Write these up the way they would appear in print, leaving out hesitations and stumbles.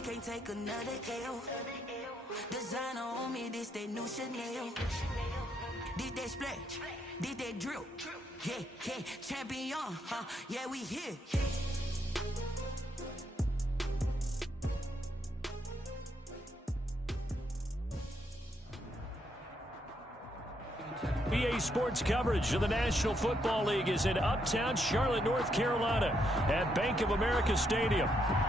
man can't take another L. Designer on me, this that new Chanel. This that splash, this that drill. Yeah, yeah, champion, huh? Yeah, we here. EA Sports coverage of the National Football League is in uptown Charlotte, North Carolina at Bank of America Stadium.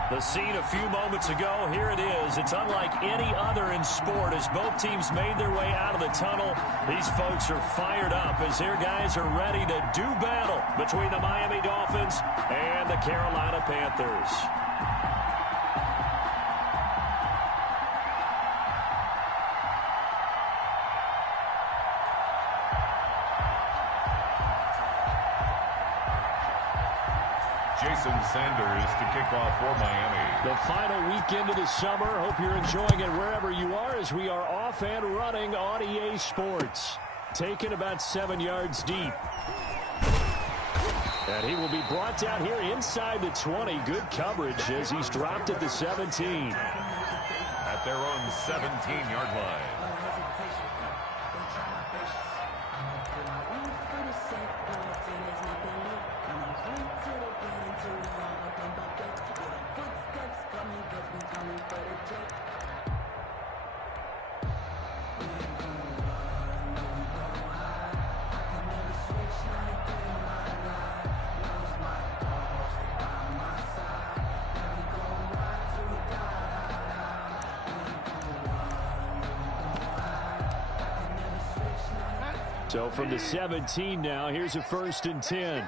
The scene a few moments ago, here it is. It's unlike any other in sport as both teams made their way out of the tunnel. These folks are fired up as their guys are ready to do battle between the Miami Dolphins and the Carolina Panthers. Jason Sanders to kick off for Miami. The final weekend of the summer. Hope you're enjoying it wherever you are as we are off and running on EA Sports. Taken about 7 yards deep. And he will be brought down here inside the 20. Good coverage as he's dropped at the 17. At their own 17-yard line. So from the 17 now, here's a 1st and 10.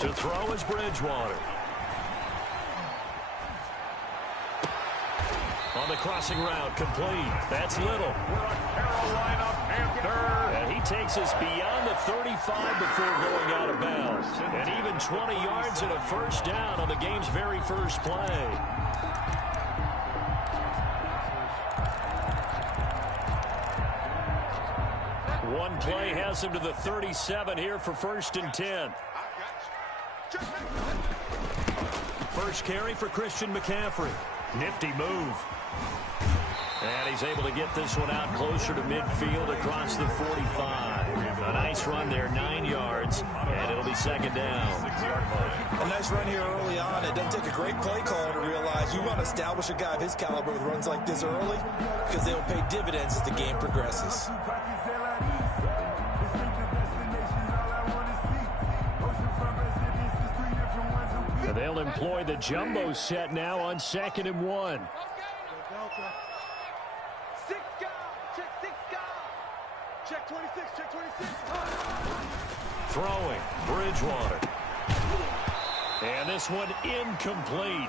To throw is Bridgewater. On the crossing route, complete. That's Little. We're a Carolina Panther. And he takes us beyond the 35 before going out of bounds. And even 20 yards and a 1st down on the game's very first play. One play has him to the 37 here for 1st and 10. First carry for Christian McCaffrey. Nifty move. And he's able to get this one out closer to midfield across the 45. A nice run there, 9 yards, and it'll be 2nd down. 6-yard line. A nice run here early on. It doesn't take a great play caller to realize you want to establish a guy of his caliber with runs like this early because they'll pay dividends as the game progresses. And they'll employ the jumbo set now on 2nd and 1. Check 26, check 26. Throwing, Bridgewater. And this one incomplete.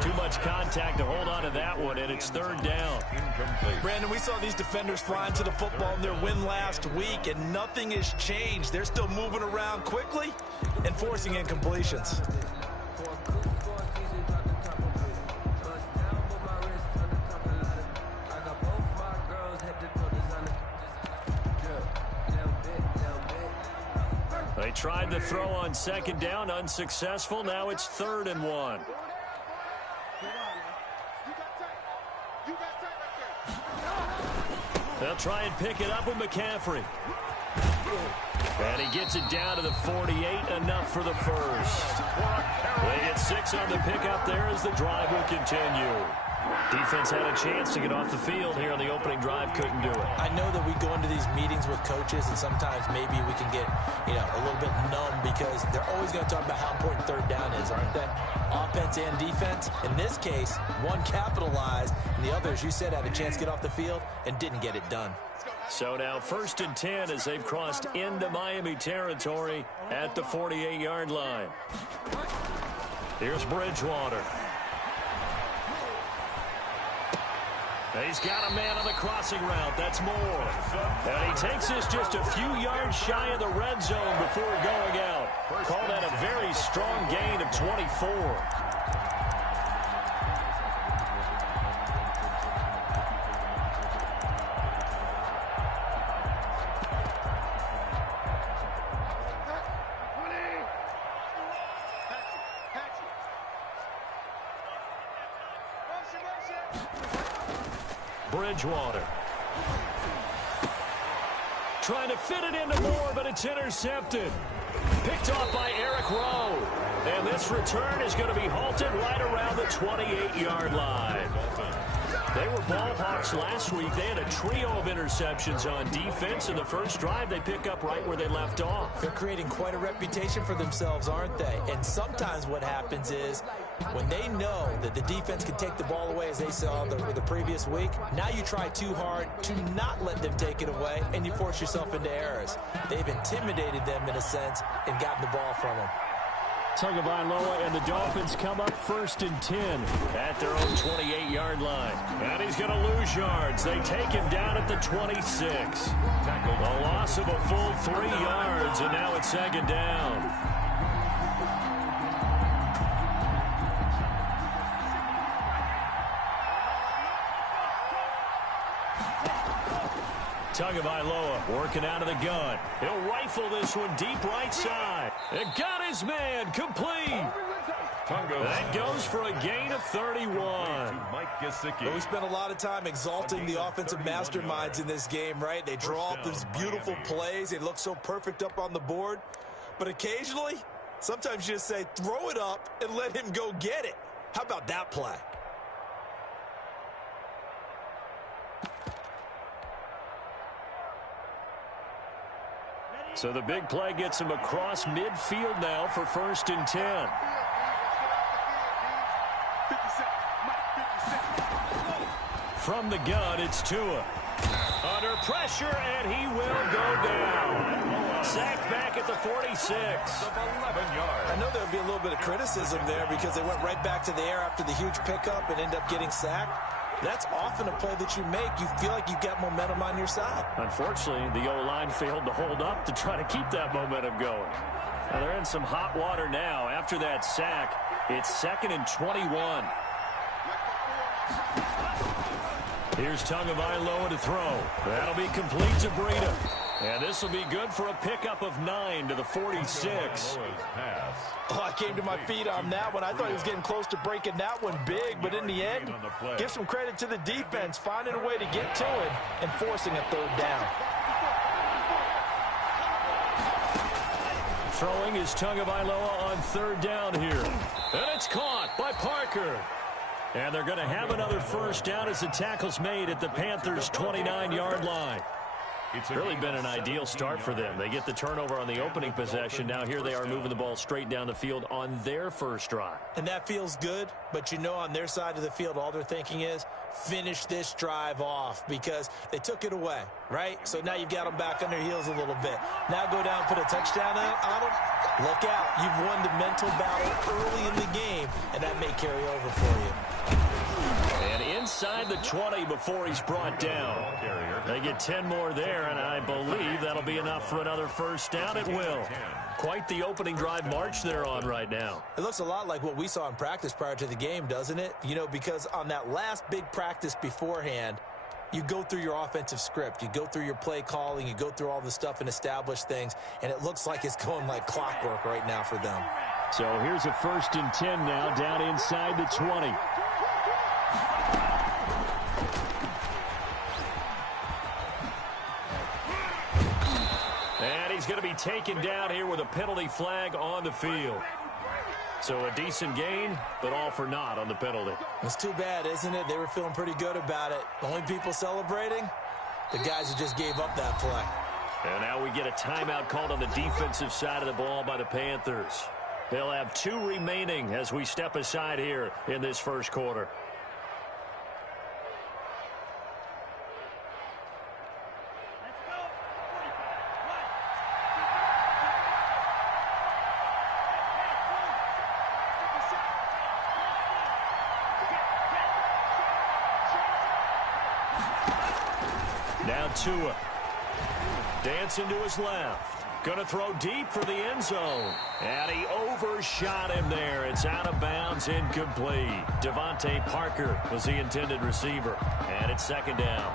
Too much contact to hold on to that one, and it's 3rd down. Incomplete. Brandon, we saw these defenders flying to the football in their win last week, and nothing has changed. They're still moving around quickly and forcing incompletions. They tried to throw on 2nd down, unsuccessful. Now it's 3rd and 1. They'll try and pick it up with McCaffrey. And he gets it down to the 48, enough for the 1st. They get 6 on the pickup there as the drive will continue. Defense had a chance to get off the field here on the opening drive, couldn't do it. I know that we go into these meetings with coaches, and sometimes maybe we can get, a little bit numb because they're always going to talk about how important 3rd down is, aren't they? Offense and defense. In this case, one capitalized, and the other, as you said, had a chance to get off the field and didn't get it done. So now 1st and 10 as they've crossed into Miami territory at the 48-yard line. Here's Bridgewater. He's got a man on the crossing route. That's Moore. And he takes this just a few yards shy of the red zone before going out. Call that a very strong gain of 24. Bridgewater. Trying to fit it into Moore, but it's intercepted. Picked off by Eric Rowe. And this return is going to be halted right around the 28-yard line. They were ball hawks last week. They had a trio of interceptions on defense. In the first drive, they pick up right where they left off. They're creating quite a reputation for themselves, aren't they? And sometimes what happens is when they know that the defense can take the ball away, as they saw the previous week, now you try too hard to not let them take it away, and you force yourself into errors. They've intimidated them, in a sense, and gotten the ball from them. Tagovailoa and the Dolphins come up 1st and 10 at their own 28-yard line. And he's going to lose yards. They take him down at the 26. A loss of a full 3 yards, and now it's 2nd down. Tagovailoa working out of the gun. He'll rifle this one deep right side. It got his man complete. That goes for a gain of 31. Well, we spent a lot of time exalting the offensive masterminds in this game, right? They draw up these beautiful plays. They look so perfect up on the board. But occasionally, sometimes you just say, throw it up and let him go get it. How about that play? So the big play gets him across midfield now for 1st and 10. From the gun, it's Tua. Under pressure, and he will go down. Sacked back at the 46. I know there would be a little bit of criticism there because they went right back to the air after the huge pickup and end up getting sacked. That's often a play that you make. You feel like you've got momentum on your side. Unfortunately, the O-line failed to hold up to try to keep that momentum going. Now, they're in some hot water now. After that sack, it's 2nd and 21. Here's Tagovailoa to throw. That'll be complete to Breida. And this will be good for a pickup of 9 to the 46. Oh, I came to my feet on that one. I thought he was getting close to breaking that one big, but in the end, give some credit to the defense, finding a way to get to it and forcing a 3rd down. Throwing is Tagovailoa on 3rd down here. And it's caught by Parker. And they're going to have another 1st down as the tackle's made at the Panthers' 29-yard line. It's really been an ideal start for them. They get the turnover on the opening possession. Now here they are moving the ball straight down the field on their first drive. And that feels good, but you know on their side of the field, all they're thinking is finish this drive off because they took it away, right? So now you've got them back on their heels a little bit. Now go down, put a touchdown on them. Look out. You've won the mental battle early in the game, and that may carry over for you. And inside the 20 before he's brought down. They get 10 more there, and I believe that'll be enough for another 1st down. It will. Quite the opening drive march they're on right now. It looks a lot like what we saw in practice prior to the game, doesn't it? You know, because on that last big practice beforehand, you go through your offensive script. You go through your play calling. You go through all the stuff and establish things, and it looks like it's going like clockwork right now for them. So here's a 1st and 10 now down inside the 20. And he's going to be taken down here with a penalty flag on the field. So a decent gain, but all for naught on the penalty. It's too bad, isn't it? They were feeling pretty good about it. The only people celebrating, the guys that just gave up that play. And now we get a timeout called on the defensive side of the ball by the Panthers. They'll have 2 remaining as we step aside here in this first quarter. Now Tua. Dancing to his left. Going to throw deep for the end zone. And he overshot him there. It's out of bounds, incomplete. Devontae Parker was the intended receiver. And it's 2nd down.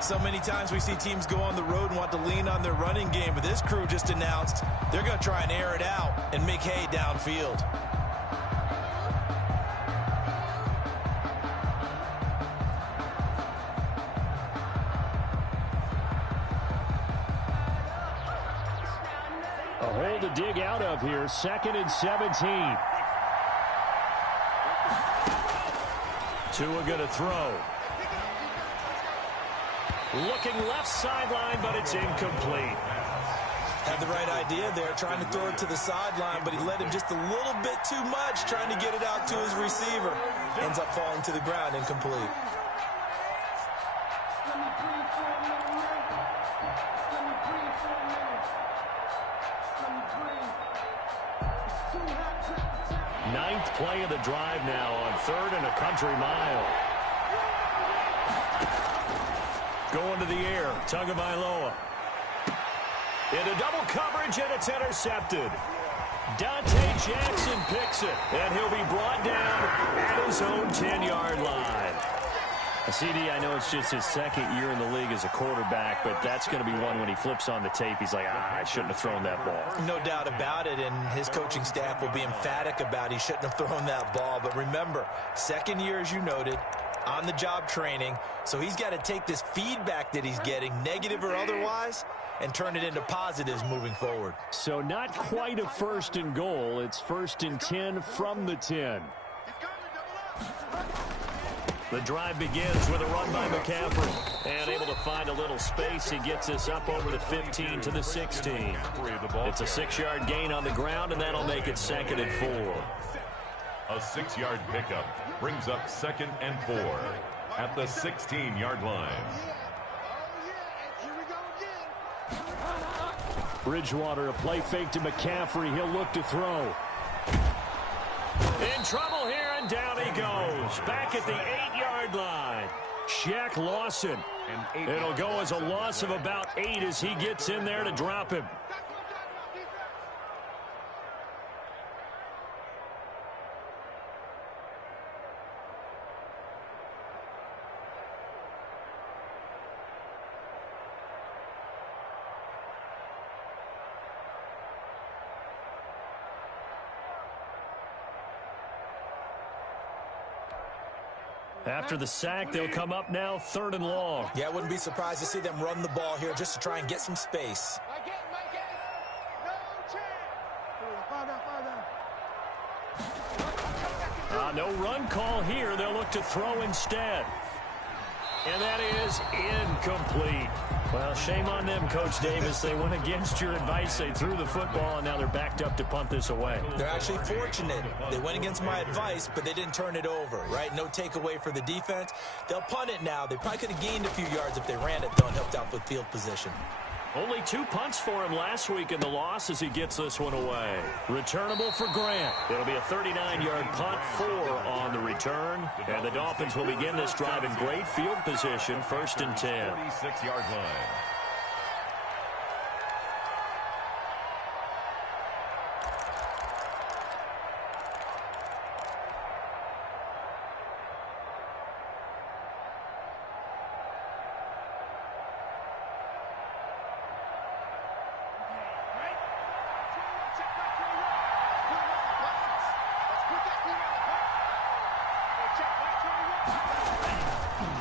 So many times we see teams go on the road and want to lean on their running game, but this crew just announced they're going to try and air it out and make hay downfield. A hole to dig out of here. 2nd and 17. Tua going to throw. Looking left sideline, but it's incomplete. Had the right idea there, trying to throw it to the sideline, but he led him just a little bit too much, trying to get it out to his receiver. Ends up falling to the ground, incomplete. Ninth play of the drive now on 3rd and a country mile. Going to the air, Tagovailoa. Into double coverage, and it's intercepted. Dante Jackson picks it, and he'll be brought down at his own 10-yard line. CD, I know it's just his 2nd year in the league as a quarterback, but that's going to be one when he flips on the tape. He's like, I shouldn't have thrown that ball. No doubt about it, and his coaching staff will be emphatic about he shouldn't have thrown that ball. But remember, 2nd year, as you noted, on-the-job training, so he's got to take this feedback that he's getting, negative or otherwise, and turn it into positives moving forward. So not quite a 1st and goal. It's 1st and 10 from the 10. The drive begins with a run by McCaffrey. And able to find a little space. He gets us up over the 15 to the 16. It's a 6-yard gain on the ground, and that'll make it 2nd and 4. A 6-yard pickup brings up 2nd and 4 at the 16-yard line. Bridgewater, a play fake to McCaffrey. He'll look to throw. In trouble here, and down he goes. Back at the 8-yard line. Shaq Lawson. It'll go as a loss of about 8 as he gets in there to drop him. After the sack, they'll come up now 3rd and long. Yeah, I wouldn't be surprised to see them run the ball here just to try and get some space. No run call here. They'll look to throw instead. And that is incomplete. Well, shame on them, Coach Davis. They went against your advice. They threw the football, and now they're backed up to punt this away. They're actually fortunate. They went against my advice, but they didn't turn it over, right? No takeaway for the defense. They'll punt it now. They probably could have gained a few yards if they ran it, though, and helped out with field position. Only 2 punts for him last week in the loss as he gets this one away. Returnable for Grant. It'll be a 39-yard punt, 4 on the return. And the Dolphins will begin this drive in great field position, 1st and 10. 46-yard line.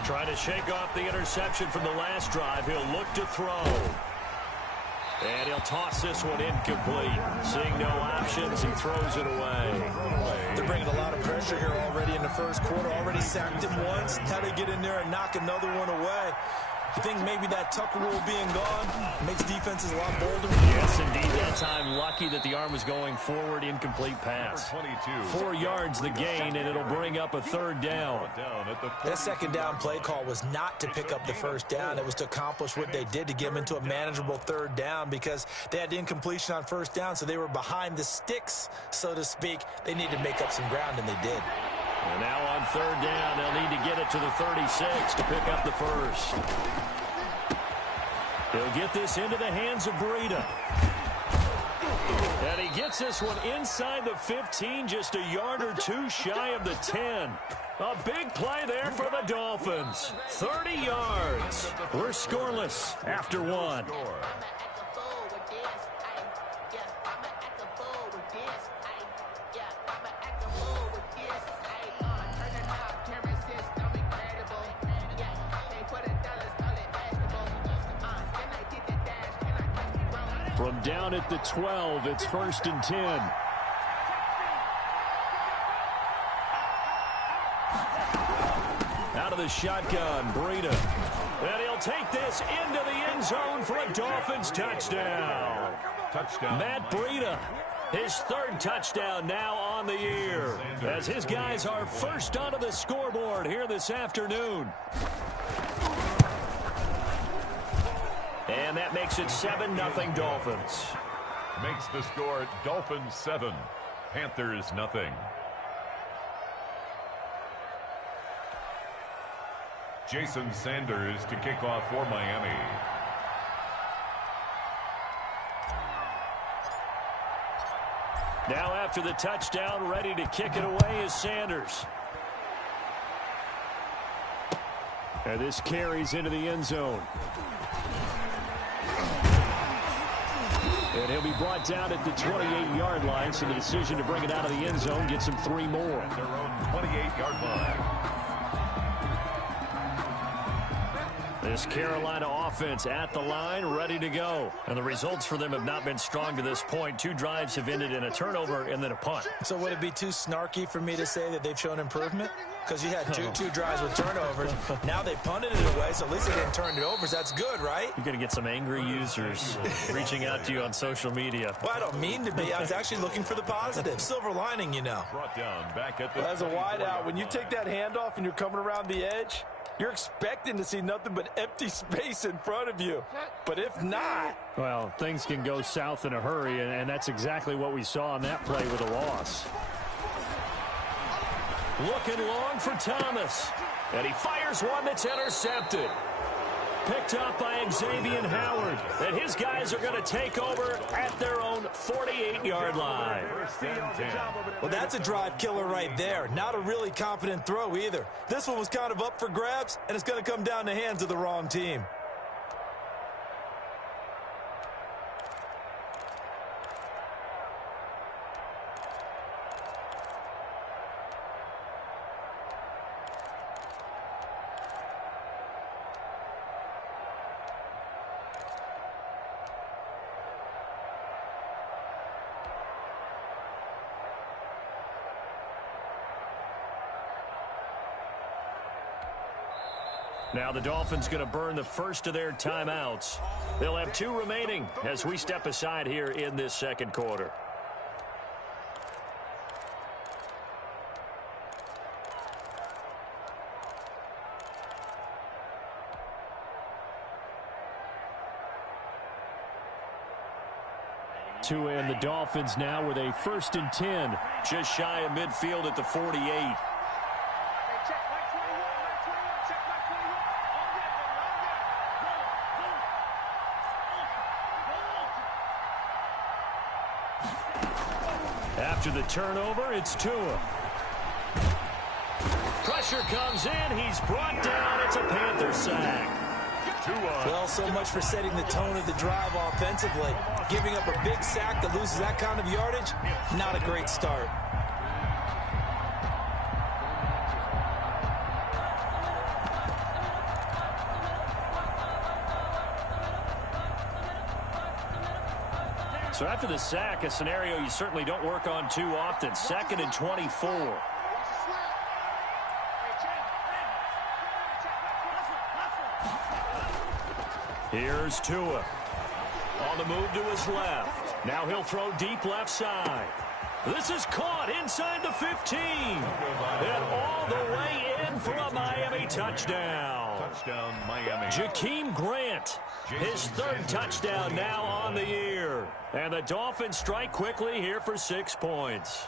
Trying to shake off the interception from the last drive. He'll look to throw. And he'll toss this one incomplete. Seeing no options, he throws it away. They're bringing a lot of pressure here already in the 1st quarter. Already sacked him once. How they get in there and knock another one away. You think maybe that Tucker rule being gone makes defenses a lot bolder? Yes, indeed. That time, lucky that the arm was going forward. Incomplete pass. 4 yards the gain, and it'll bring up a 3rd down. That 2nd down play call was not to pick up the 1st down. It was to accomplish what they did to get them into a manageable 3rd down because they had incompletion on 1st down, so they were behind the sticks, so to speak. They needed to make up some ground, and they did. And now on 3rd down, they'll need to get it to the 36 to pick up the 1st. He'll get this into the hands of Breida. And he gets this one inside the 15, just a yard or 2 shy of the 10. A big play there for the Dolphins. 30 yards. We're scoreless after 1. From down at the 12, it's 1st and 10. Out of the shotgun, Breida. And he'll take this into the end zone for a Dolphins touchdown. Matt Breida, his 3rd touchdown now on the year, as his guys are first onto the scoreboard here this afternoon. And that makes it 7-0 Dolphins. Makes the score Dolphins 7, Panthers 0. Jason Sanders to kick off for Miami. Now after the touchdown, ready to kick it away is Sanders. And this carries into the end zone. And he'll be brought down at the 28-yard line, so the decision to bring it out of the end zone gets him 3 more. At their own 28-yard line. This Carolina offense at the line, ready to go. And the results for them have not been strong to this point. 2 drives have ended in a turnover and then a punt. So would it be too snarky for me to say that they've shown improvement? Because you had two drives with turnovers. Now they punted it away, so at least they didn't turn it over. So that's good, right? You're going to get some angry users reaching out to you on social media. Well, I don't mean to be. I was actually looking for the positive. Silver lining, you know. Brought down back at the As a wideout, when you take that handoff and you're coming around the edge, you're expecting to see nothing but empty space in front of you. But if not... Well, things can go south in a hurry, and that's exactly what we saw on that play with a loss. Looking long for Thomas. And he fires one that's intercepted. Picked up by Xavier Howard. And his guys are going to take over at their own 48-yard line. Well, that's a drive killer right there. Not a really confident throw either. This one was kind of up for grabs, and it's going to come down the hands of the wrong team. Now the Dolphins going to burn the first of their timeouts. They'll have 2 remaining as we step aside here in this second quarter. Tua and the Dolphins now with a 1st and 10, just shy of midfield at the 48. After the turnover, it's Tua. Pressure comes in. He's brought down. It's a Panther sack. Well, so much for setting the tone of the drive offensively. Giving up a big sack that loses that kind of yardage, not a great start. So after the sack, a scenario you certainly don't work on too often. 2nd and 24. Here's Tua. On the move to his left. Now he'll throw deep left side. This is caught inside the 15. And all the way in for a Miami touchdown. Touchdown, Miami. Jakeem Grant, his 3rd touchdown now on the year. And the Dolphins strike quickly here for 6 points.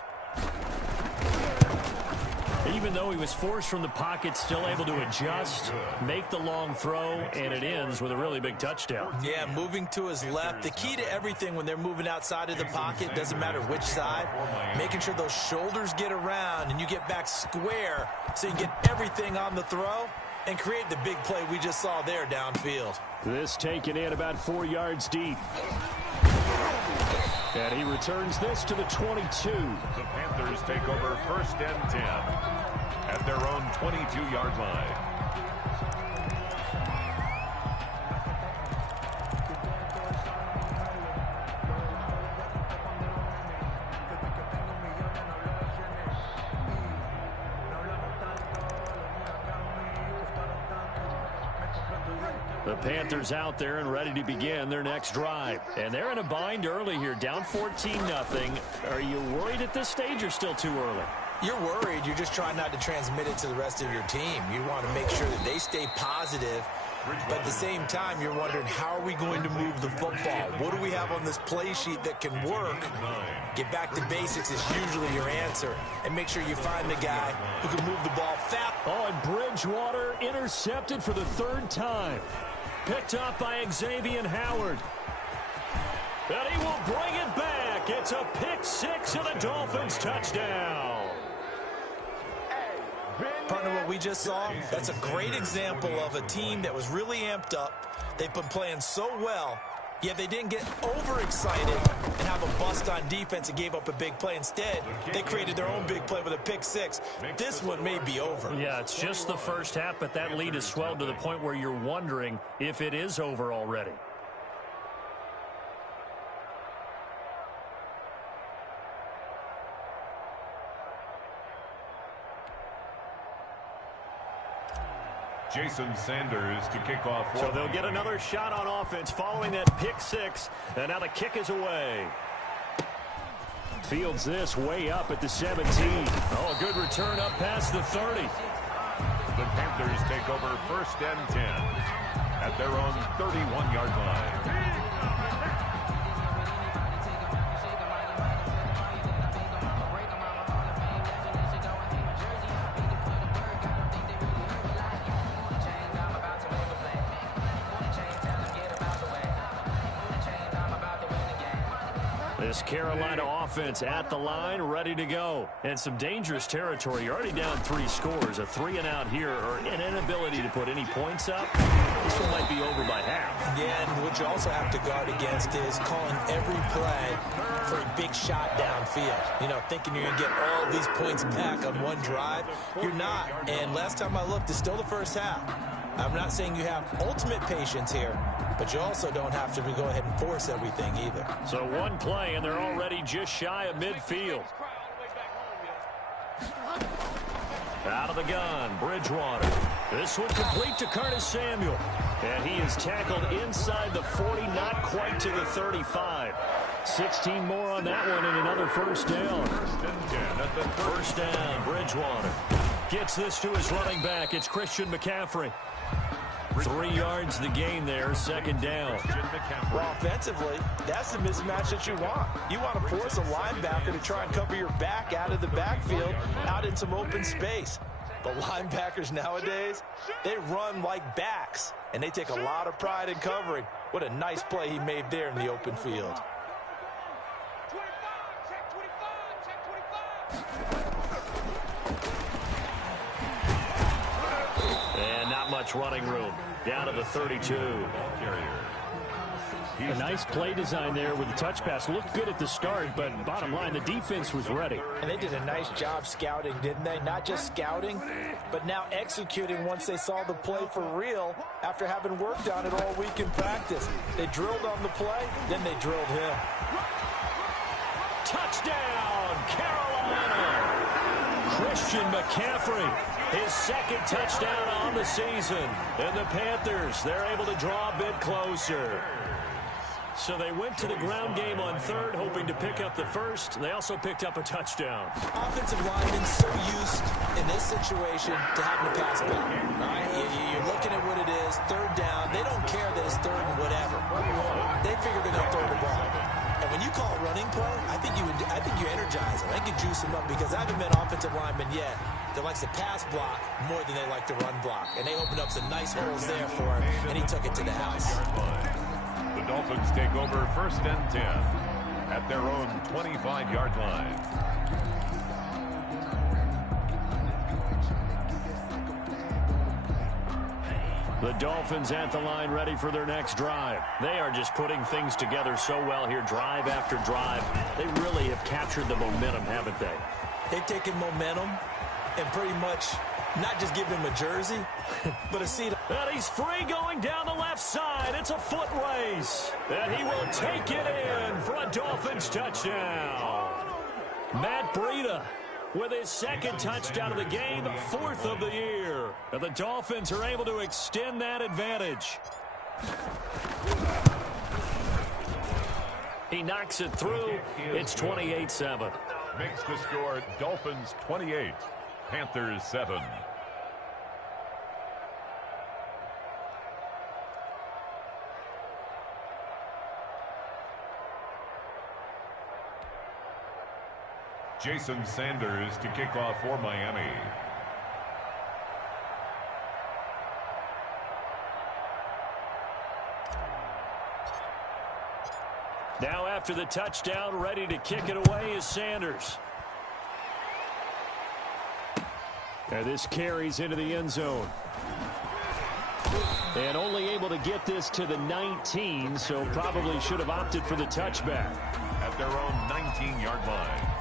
Even though he was forced from the pocket, still able to adjust, make the long throw, and it ends with a really big touchdown. Yeah, moving to his left. The key to everything when they're moving outside of the pocket, doesn't matter which side, making sure those shoulders get around and you get back square so you get everything on the throw and create the big play we just saw there downfield. This taken in about 4 yards deep. And he returns this to the 22. The Panthers take over 1st and 10 at their own 22-yard line. The Panthers out there and ready to begin their next drive. And they're in a bind early here, down 14-0. Are you worried at this stage or still too early? You're worried. You're just trying not to transmit it to the rest of your team. You want to make sure that they stay positive. But at the same time, you're wondering, how are we going to move the football? What do we have on this play sheet that can work? Get back to basics is usually your answer. And make sure you find the guy who can move the ball fast. Oh, and Bridgewater intercepted for the third time. Picked up by Xavier Howard. And he will bring it back. It's a pick six and a Dolphins touchdown. Partner, what we just saw, that's a great example of a team that was really amped up. They've been playing so well, yet they didn't get overexcited and have a bust on defense and gave up a big play. Instead, they created their own big play with a pick six. This one may be over. Yeah, it's just the first half, but that lead has swelled to the point where you're wondering if it is over already. Jason Sanders to kick off. So they'll get another shot on offense following that pick six. And now the kick is away. Fields this way up at the 17. Oh, a good return up past the 30. The Panthers take over 1st and 10 at their own 31-yard line. This Carolina offense at the line, ready to go. And some dangerous territory. You're already down 3 scores. A 3-and-out here, or an inability to put any points up. This one might be over by half. Yeah, and what you also have to guard against is calling every play for a big shot downfield. You know, thinking you're going to get all these points back on one drive. You're not. And last time I looked, it's still the first half. I'm not saying you have ultimate patience here, but you also don't have to go ahead and force everything either. So one play, and they're already just shy of midfield. Out of the gun, Bridgewater. This one complete to Curtis Samuel. And he is tackled inside the 40, not quite to the 35. 16 more on that one and another first down. First down, Bridgewater. Gets this to his running back. It's Christian McCaffrey. 3 yards the gain there, second down. Well, offensively, that's the mismatch that you want. You want to force a linebacker to try and cover your back out of the backfield, out in some open space. But linebackers nowadays, they run like backs, and they take a lot of pride in covering. What a nice play he made there in the open field. And not much running room. Down to the 32. A nice play design there with the touch pass. Looked good at the start, but bottom line, the defense was ready. And they did a nice job scouting, didn't they? Not just scouting, but now executing once they saw the play for real after having worked on it all week in practice. They drilled on the play, then they drilled him. Touchdown, Carolina! Christian McCaffrey, his second touchdown on the season. And the Panthers, they're able to draw a bit closer. So they went to the ground game on third, hoping to pick up the first. They also picked up a touchdown. Offensive linemen so used in this situation to having a pass block. All right? You're looking at what it is, third down. They don't care that it's third and whatever. They figure they're going to throw the ball. And when you call a running play, I think you energize them. I think you juice them up, because I haven't met offensive linemen yet that likes to pass block more than they like to run block. And they opened up some nice holes there for him, and he took it to the house. The Dolphins take over 1st and 10 at their own 25-yard line. The Dolphins at the line, ready for their next drive. They are just putting things together so well here, drive after drive. They really have captured the momentum, haven't they? They've taken momentum and pretty much not just give him a jersey, but a seat. And he's free going down the left side. It's a foot race. And he will take it in for a Dolphins touchdown. Matt Breida with his second touchdown of the game, 4th of the year. And the Dolphins are able to extend that advantage. He knocks it through. It's 28-7. Makes the score Dolphins 28, Panthers 7. Jason Sanders to kick off for Miami. Now after the touchdown, ready to kick it away is Sanders. And this carries into the end zone. And only able to get this to the 19, so probably should have opted for the touchback. At their own 19-yard line.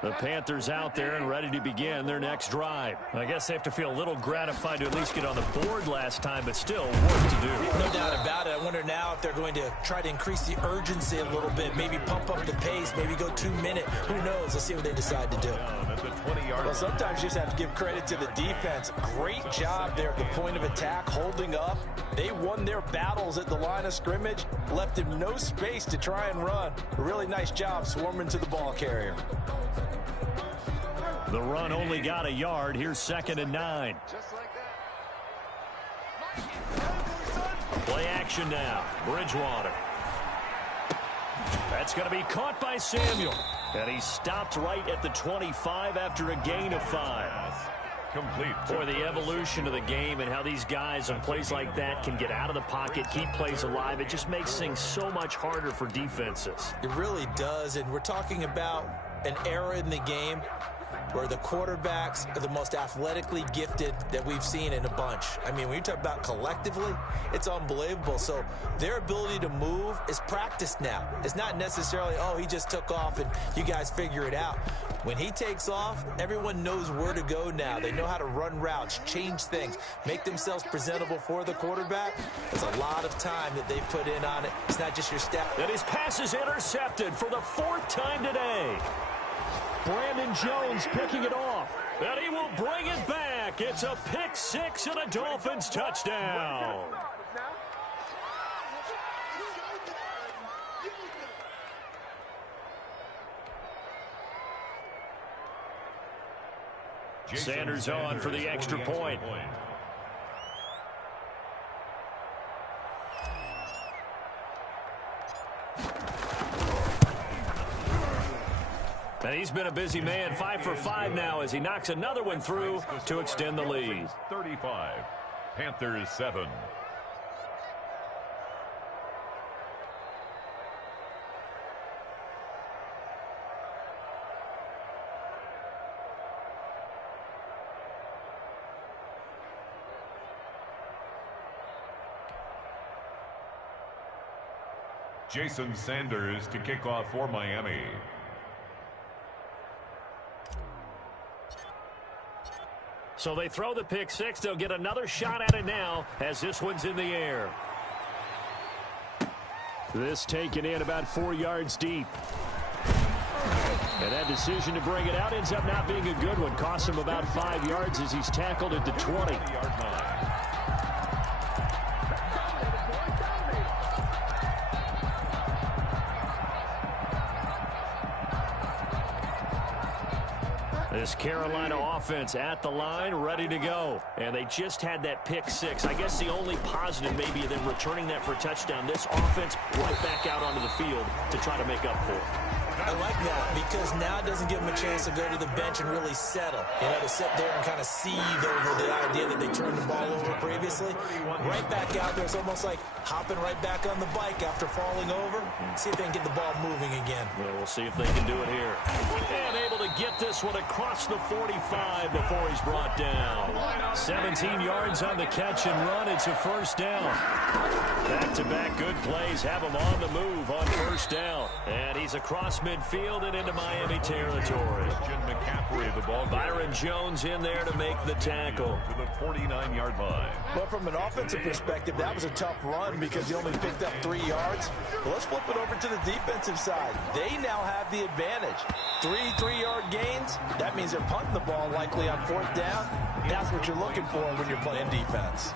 The Panthers out there and ready to begin their next drive. I guess they have to feel a little gratified to at least get on the board last time, but still work to do. No doubt about it. I wonder now if they're going to try to increase the urgency a little bit, maybe pump up the pace, maybe go 2-minute. Who knows? Let's see what they decide to do. Well, sometimes you just have to give credit to the defense. Great job there at the point of attack, holding up. They won their battles at the line of scrimmage, left him no space to try and run. A really nice job swarming to the ball carrier. The run only got a yard. Here's 2nd and 9. Play action now. Bridgewater. That's going to be caught by Samuel. And he stopped right at the 25 after a gain of 5. Complete. Boy, the evolution of the game and how these guys on plays like that can get out of the pocket, keep plays alive, it just makes things so much harder for defenses. It really does, and we're talking about an era in the game where the quarterbacks are the most athletically gifted that we've seen in a bunch. I mean, when you talk about collectively, it's unbelievable. So their ability to move is practiced now. It's not necessarily, oh, he just took off and you guys figure it out. When he takes off, everyone knows where to go now. They know how to run routes, change things, make themselves presentable for the quarterback. There's a lot of time that they put in on it. It's not just your step. And his pass is intercepted for the 4th time today. Brandon Jones picking it off. And he will bring it back. It's a pick 6 and a Dolphins touchdown. Sanders on for the extra point. And he's been a busy man, 5 for 5 now as he knocks another one through to extend the lead. 35, Panthers 7. Jason Sanders to kick off for Miami. So they throw the pick 6. They'll get another shot at it now as this one's in the air. This taken in about 4 yards deep. And that decision to bring it out ends up not being a good one. Costs him about 5 yards as he's tackled at the 20-yard line. This Carolina offense at the line, ready to go. And they just had that pick 6. I guess the only positive maybe of them returning that for a touchdown. This offense right back out onto the field to try to make up for it. I like that because now it doesn't give them a chance to go to the bench and really settle. You know, to sit there and kind of seethe over the idea that they turned the ball over previously. Right back out there, it's almost like hopping right back on the bike after falling over. See if they can get the ball moving again. Well, we'll see if they can do it here. And able to to get this one across the 45 before he's brought down. 17 yards on the catch and run. It's a first down. Back-to-back good plays have him on the move on first down. And he's across midfield and into Miami territory. The ball Byron Jones in there to make the tackle. To the 49-yard line. But from an offensive perspective, that was a tough run because he only picked up 3 yards. But let's flip it over to the defensive side. They now have the advantage. 3-3-yard gains. That means they're punting the ball likely on fourth down. That's what you're looking for when you're playing defense.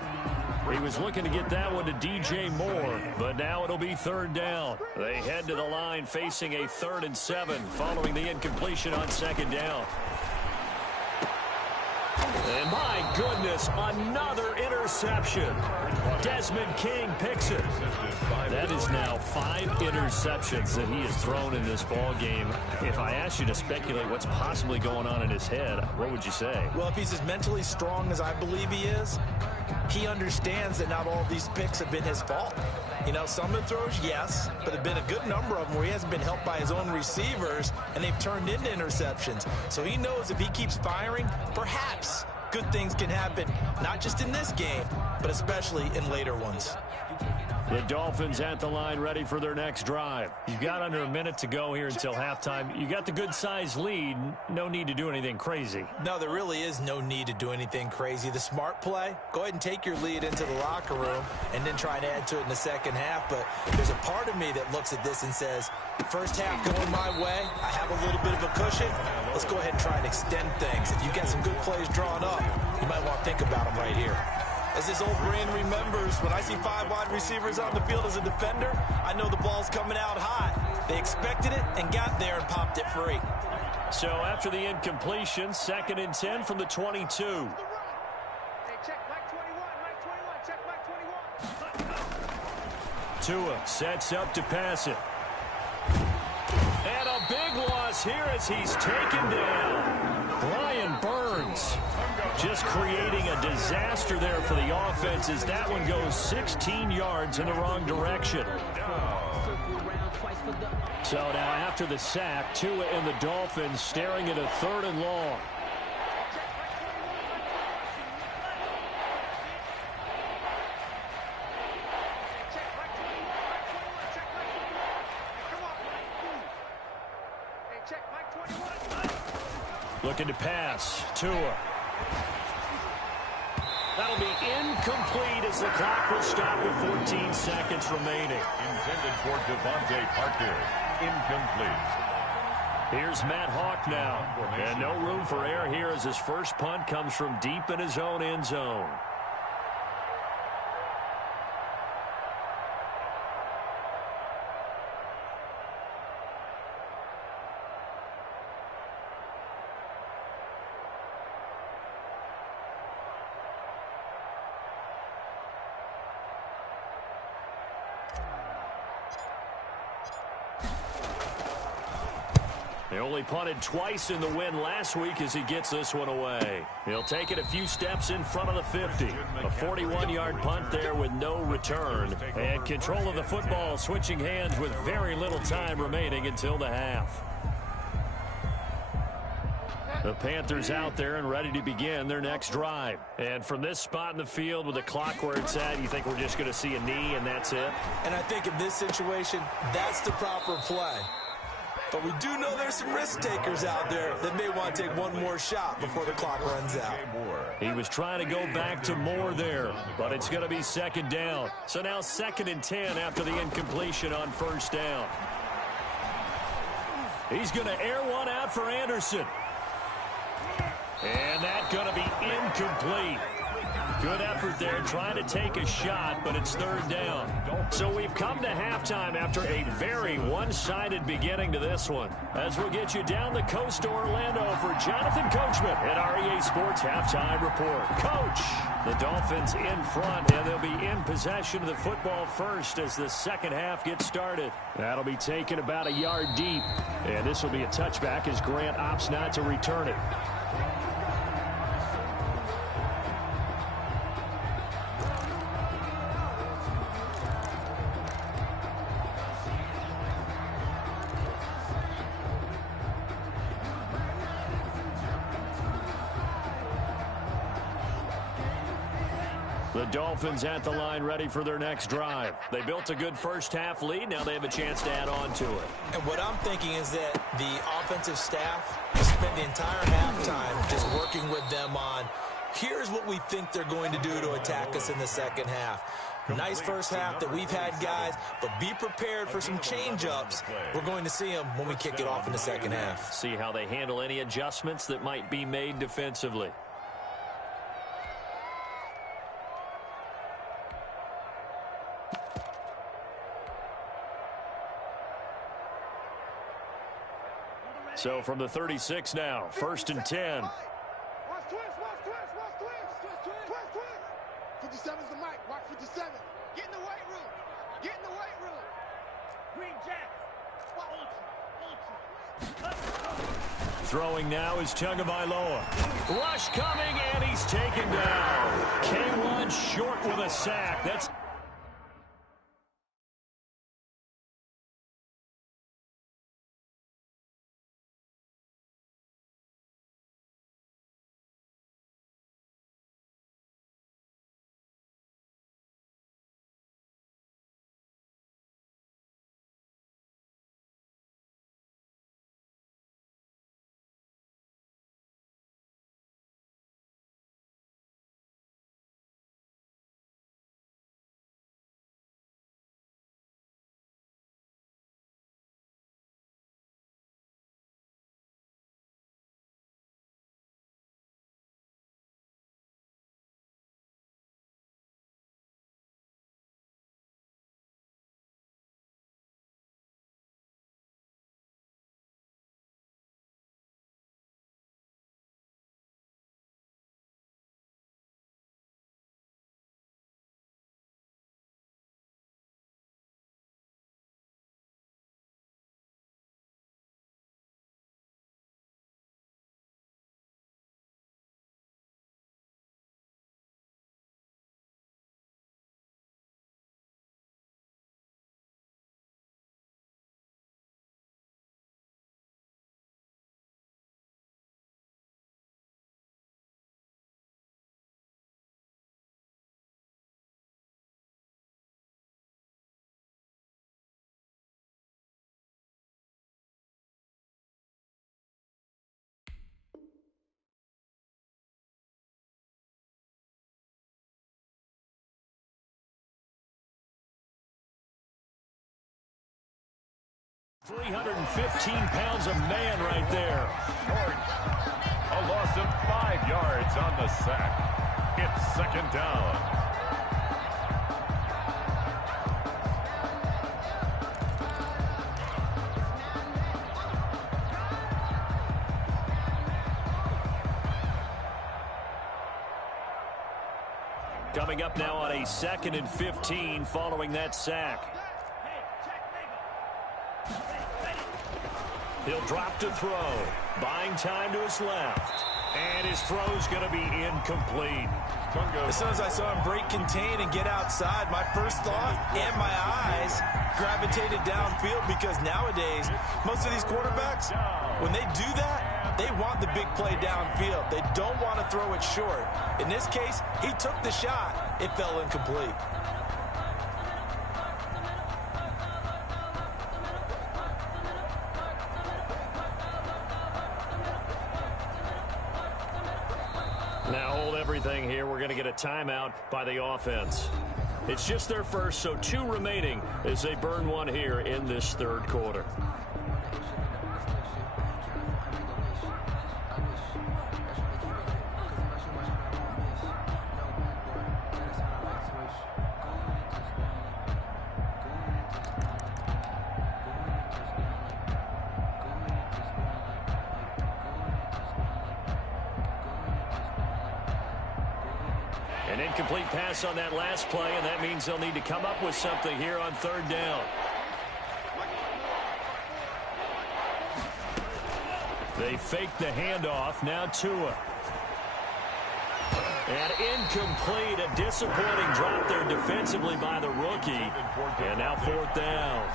He was looking to get that one to DJ Moore, but now it'll be third down. They head to the line facing a 3rd and 7 following the incompletion on second down. And my goodness, another interception. Desmond King picks it. That is now 5 interceptions that he has thrown in this ball game. If I asked you to speculate what's possibly going on in his head, what would you say? Well, if he's as mentally strong as I believe he is, he understands that not all of these picks have been his fault. You know, some of the throws, yes, but there have been a good number of them where he hasn't been helped by his own receivers, and they've turned into interceptions. So he knows if he keeps firing, perhaps good things can happen, not just in this game, but especially in later ones. The Dolphins at the line ready for their next drive. You've got under a minute to go here until halftime. You got the good-sized lead. No need to do anything crazy. No, there really is no need to do anything crazy. The smart play, go ahead and take your lead into the locker room and then try and add to it in the second half. But there's a part of me that looks at this and says, first half going my way, I have a little bit of a cushion. Let's go ahead and try and extend things. If you've got some good plays drawn up, you might want to think about them right here. As this old brain remembers, when I see 5 wide receivers on the field as a defender, I know the ball's coming out hot. They expected it and got there and popped it free. So after the incompletion, 2nd and 10 from the 22. Hey, check Mike 21, check Mike 21. Tua sets up to pass it. And a big loss here as he's taken down. Brian Burns just creating a disaster there for the offense as that one goes 16 yards in the wrong direction. So now after the sack, Tua and the Dolphins staring at a 3rd and long. Looking to pass. Tua. That'll be incomplete as the clock will stop with 14 seconds remaining. Intended for Devontae Parker. Incomplete. Here's Matt Hawk now. And no room for error here as his first punt comes from deep in his own end zone. They only punted twice in the win last week as he gets this one away. He'll take it a few steps in front of the 50. A 41-yard punt there with no return. And control of the football switching hands with very little time remaining until the half. The Panthers out there and ready to begin their next drive. And from this spot in the field with the clock where it's at, you think we're just going to see a knee and that's it? And I think in this situation, that's the proper play. But we do know there's some risk takers out there that may want to take one more shot before the clock runs out. He was trying to go back to Moore there, but it's going to be 2nd down. So now 2nd and 10 after the incompletion on first down. He's going to air one out for Anderson. And that's going to be incomplete. Good effort there trying to take a shot, but it's 3rd down. So we've come to halftime after a very one-sided beginning to this one. As we'll get you down the coast to Orlando for Jonathan Coachman at our EA Sports Halftime Report. Coach, the Dolphins in front, and they'll be in possession of the football first as the second half gets started. That'll be taken about a yard deep, and this will be a touchback as Grant opts not to return it. The Dolphins at the line ready for their next drive. They built a good first-half lead. Now they have a chance to add on to it. And what I'm thinking is that the offensive staff has spent the entire halftime just working with them on, here's what we think they're going to do to attack us in the second half. Nice first half that we've had, guys, but be prepared for some change-ups. We're going to see them when we kick it off in the second half. See how they handle any adjustments that might be made defensively. So from the 36 now, 1st and 10. Watch twist. 57's the mic. Watch 57. Get in the weight room. Get in the weight room. Green Jack. Ultra. Throwing now is Tagovailoa. Rush coming, and he's taken down. K1 short with a sack. That's... £315 a man right there. A loss of 5 yards on the sack. It's 2nd down. Coming up now on a 2nd and 15 following that sack. He'll drop to throw. Buying time to his left. And his throw's going to be incomplete. As soon as I saw him break contain and get outside, my first thought and my eyes gravitated downfield, because nowadays, most of these quarterbacks, when they do that, they want the big play downfield. They don't want to throw it short. In this case, he took the shot. It fell incomplete. Now hold everything here. We're going to get a timeout by the offense. It's just their first, so 2 remaining as they burn one here in this 3rd quarter. An incomplete pass on that last play, and that means they'll need to come up with something here on 3rd down. They fake the handoff. Now Tua. And incomplete. A disappointing drop there defensively by the rookie. And now 4th down.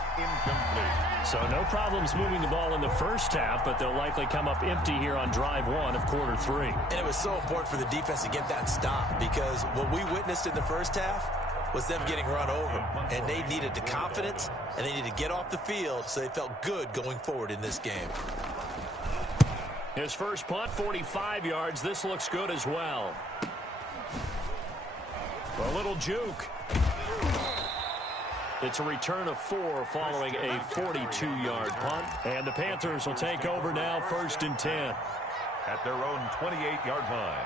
So no problems moving the ball in the first half, but they'll likely come up empty here on drive 1 of quarter 3. And it was so important for the defense to get that stop, because what we witnessed in the first half was them getting run over. And they needed the confidence, and they needed to get off the field so they felt good going forward in this game. His first punt, 45 yards. This looks good as well. A little juke. It's a return of 4 following a 42-yard punt. And the Panthers will take over now, 1st and 10. At their own 28-yard line.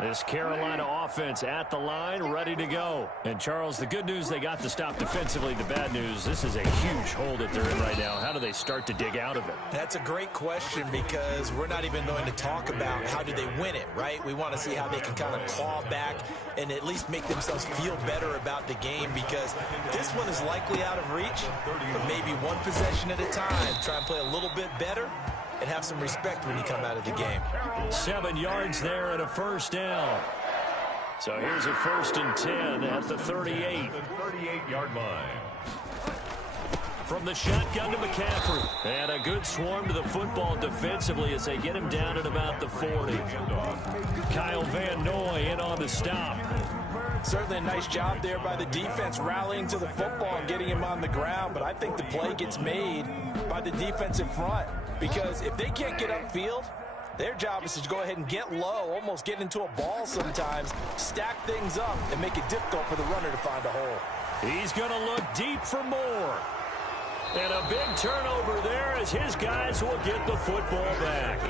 This Carolina offense at the line, ready to go. And, Charles, the good news, they got the stop defensively. The bad news, this is a huge hole that they're in right now. How do they start to dig out of it? That's a great question, because we're not even going to talk about how do they win it, right? We want to see how they can kind of claw back and at least make themselves feel better about the game, because this one is likely out of reach, but maybe one possession at a time. Try and play a little bit better and have some respect when you come out of the game. 7 yards there and a 1st down. So here's a 1st and 10 at the 38. The 38-yard line. From the shotgun to McCaffrey. And a good swarm to the football defensively as they get him down at about the 40. Kyle Van Noy in on the stop. Certainly a nice job there by the defense rallying to the football and getting him on the ground, but I think the play gets made by the defensive front, because if they can't get upfield, their job is to go ahead and get low, almost get into a ball sometimes, stack things up, and make it difficult for the runner to find a hole. He's going to look deep for more. And a big turnover there as his guys will get the football back.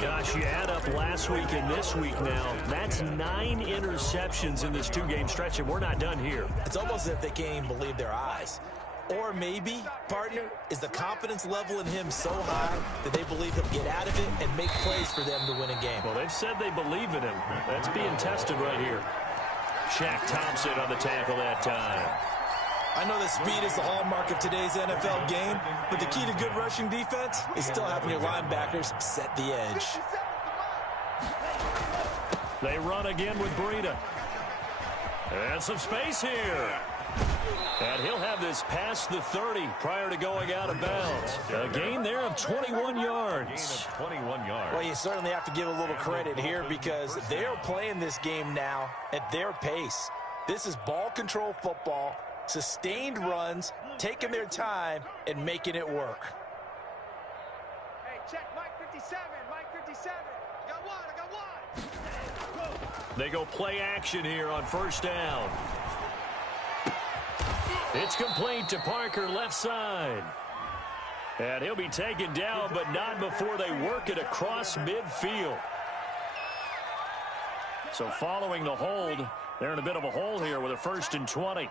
Gosh, you add up last week and this week now. That's 9 interceptions in this 2-game stretch, and we're not done here. It's almost as if they can't even believe their eyes. Or maybe, partner, is the confidence level in him so high that they believe he'll get out of it and make plays for them to win a game. Well, they've said they believe in him. That's being tested right here. Shaq Thompson on the tackle that time. I know that speed is the hallmark of today's NFL game, but the key to good rushing defense is still having your linebackers set the edge. They run again with Breida. And some space here. And he'll have this past the 30 prior to going out of bounds. A gain there of 21 yards. 21 yards. Well, you certainly have to give a little credit here, because they're playing this game now at their pace. This is ball control football. Sustained runs, taking their time, and making it work. Hey, check Mike 57, Mike 57. I got one. They go play action here on 1st down. It's complete to Parker, left side. And he'll be taken down, but not before they work it across midfield. So following the hold, they're in a bit of a hole here with a 1st and 20.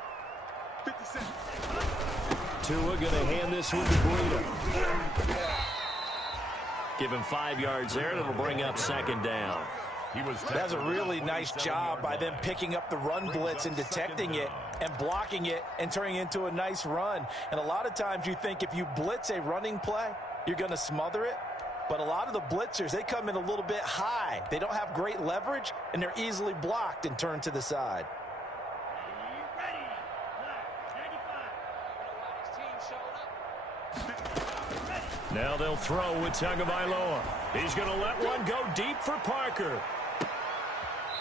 Tua going to hand this one to Breida. Give him 5 yards there, and it'll bring up 2nd down. That's a really nice job by them picking up the run blitz and detecting it and blocking it and turning it into a nice run. And a lot of times you think if you blitz a running play, you're going to smother it. But a lot of the blitzers, they come in a little bit high. They don't have great leverage, and they're easily blocked and turned to the side. Now they'll throw with Tagovailoa. He's going to let one go deep for Parker.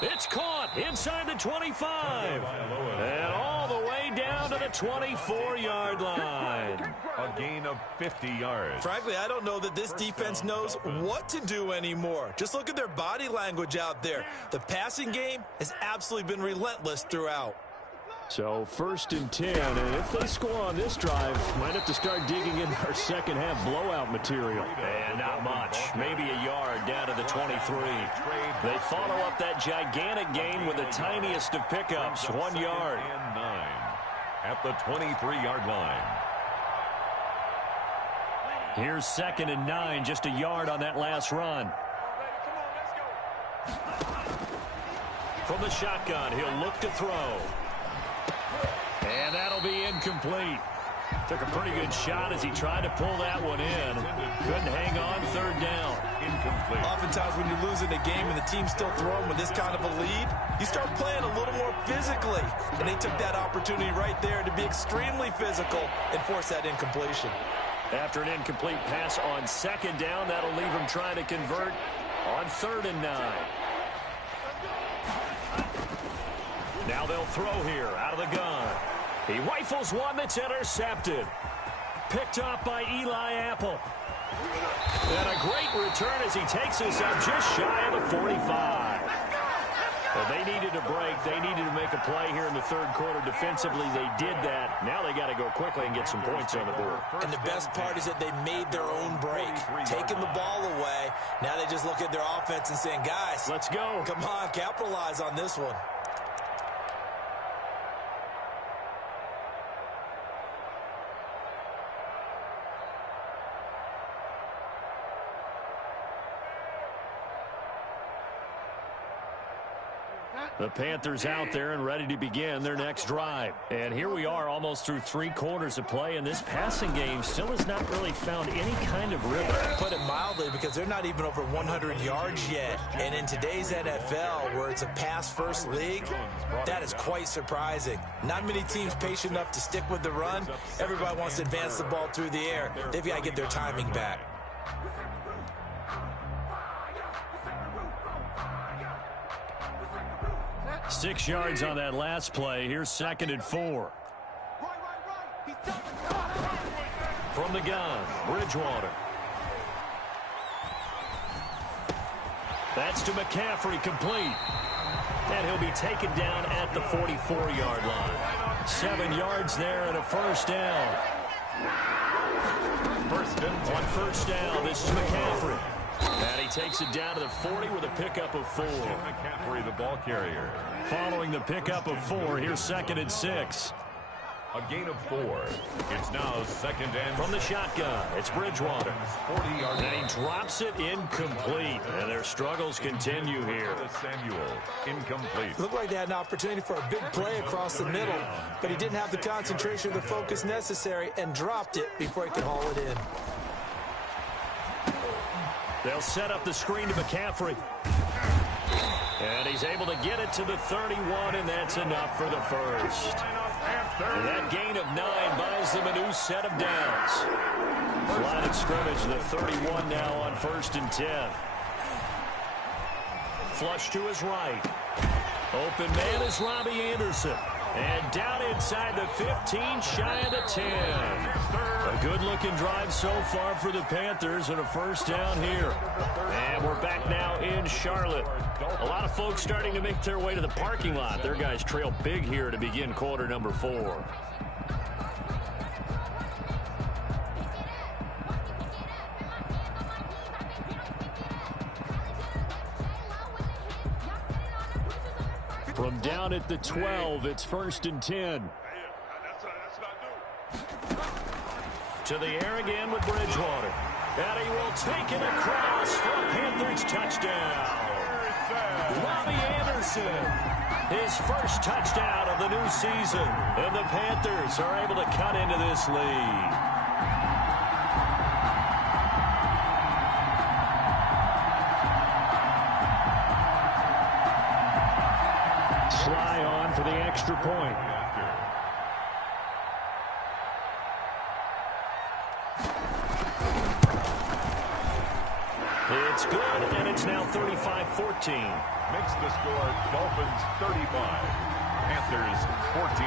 It's caught inside the 25. And all the way down to the 24-yard line. A gain of 50 yards. Frankly, I don't know that this defense knows what to do anymore. Just look at their body language out there. The passing game has absolutely been relentless throughout. So 1st and 10, and if they score on this drive, might have to start digging in our second half blowout material. And not much, maybe a yard down to the 23. They follow up that gigantic gain with the tiniest of pickups, 1 yard. And 9 at the 23-yard line. Here's 2nd and 9, just a yard on that last run. From the shotgun, he'll look to throw. And that'll be incomplete. Took a pretty good shot as he tried to pull that one in. Couldn't hang on, 3rd down. incomplete. Oftentimes when you're losing a game and the team's still throwing with this kind of a lead, you start playing a little more physically. And they took that opportunity right there to be extremely physical and force that incompletion. After an incomplete pass on second down, that'll leave him trying to convert on 3rd and 9. Now they'll throw here out of the gun. He rifles one that's intercepted. Picked off by Eli Apple. And a great return as he takes us up just shy of the 45. Well, they needed a break. They needed to make a play here in the 3rd quarter. Defensively, they did that. Now they got to go quickly and get some points on the board. And the best part is that they made their own break. Taking the ball away. Now they just look at their offense and saying, guys, let's go. Come on, capitalize on this one. The Panthers out there and ready to begin their next drive. And here we are almost through 3 quarters of play, and this passing game still has not really found any kind of rhythm. Put it mildly, because they're not even over 100 yards yet. And in today's NFL, where it's a pass-first league, that is quite surprising. Not many teams patient enough to stick with the run. Everybody wants to advance the ball through the air. They've got to get their timing back. Six yards on that last play. Here's 2nd and 4. From the gun, Bridgewater. That's to McCaffrey, complete. And he'll be taken down at the 44-yard line. 7 yards there and a first down. On first down, this is McCaffrey. And he takes it down to the 40 with a pickup of 4. McCaffrey, the ball carrier. Following the pickup of 4, here's 2nd and 6. A gain of 4. It's now 2nd and from the shotgun. It's Bridgewater. 40-yard and he drops it incomplete. And their struggles continue here. Samuel, incomplete. Looked like they had an opportunity for a big play across the middle, but he didn't have the concentration or the focus necessary and dropped it before he could haul it in. They'll set up the screen to McCaffrey. And he's able to get it to the 31, and that's enough for the first. And that gain of 9 buys them a new set of downs. Line of scrimmage, the 31 now on 1st and 10. Flush to his right. Open man is Robbie Anderson. And down inside the 15, shy of the 10. A good-looking drive so far for the Panthers and a first down here. And we're back now in Charlotte. A lot of folks starting to make their way to the parking lot. Their guys trail big here to begin quarter number 4. From down at the 12, it's 1st and 10. To the air again with Bridgewater. And he will take it across for a Panthers touchdown. Robbie Anderson, his first touchdown of the new season. And the Panthers are able to cut into this lead. Sly on for the extra point. It's good, and it's now 35-14. Makes the score Dolphins 35, Panthers 14.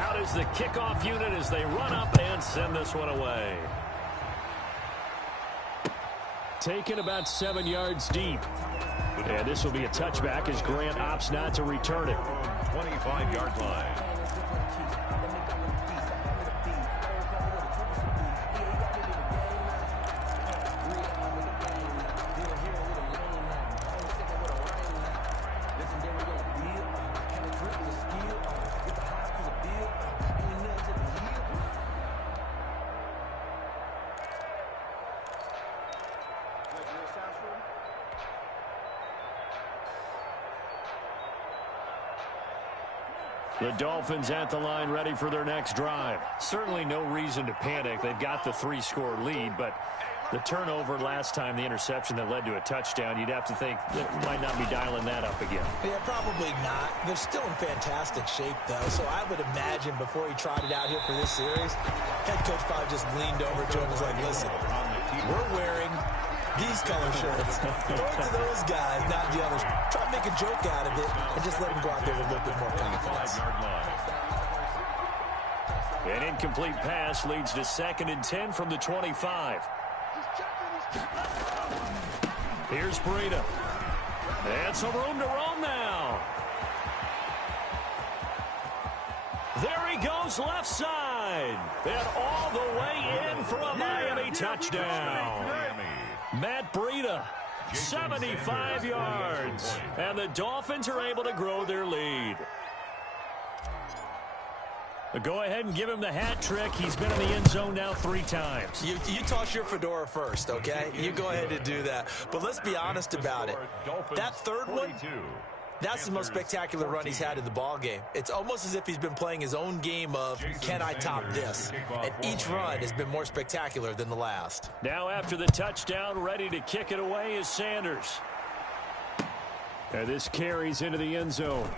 Out is the kickoff unit as they run up and send this one away. Taken about 7 yards deep. And this will be a touchback as Grant opts not to return it. 25-yard line. The Dolphins at the line ready for their next drive. Certainly no reason to panic. They've got the 3-score lead, but the turnover last time, the interception that led to a touchdown, you'd have to think that might not be dialing that up again. Yeah, probably not. They're still in fantastic shape, though, so I would imagine before he trotted out here for this series, head coach probably just leaned over to him and was like, listen, we're wearing these color shirts. Throw it to those guys, not the others. Try to make a joke out of it and just let them go out there with a little bit more confidence. An incomplete pass leads to 2nd and 10 from the 25. Here's Breida. And some room to roam now. There he goes left side. And all the way in for a Miami touchdown. Matt Breida, 75 yards. And the Dolphins are able to grow their lead. Go ahead and give him the hat trick. He's been in the end zone now 3 times. You toss your fedora first, okay? You go ahead and do that. But let's be honest about it. That third one, that's the most spectacular run he's had in the ball game. It's almost as if he's been playing his own game of, can I top this? And each run has been more spectacular than the last. Now after the touchdown, ready to kick it away is Sanders. And this carries into the end zone.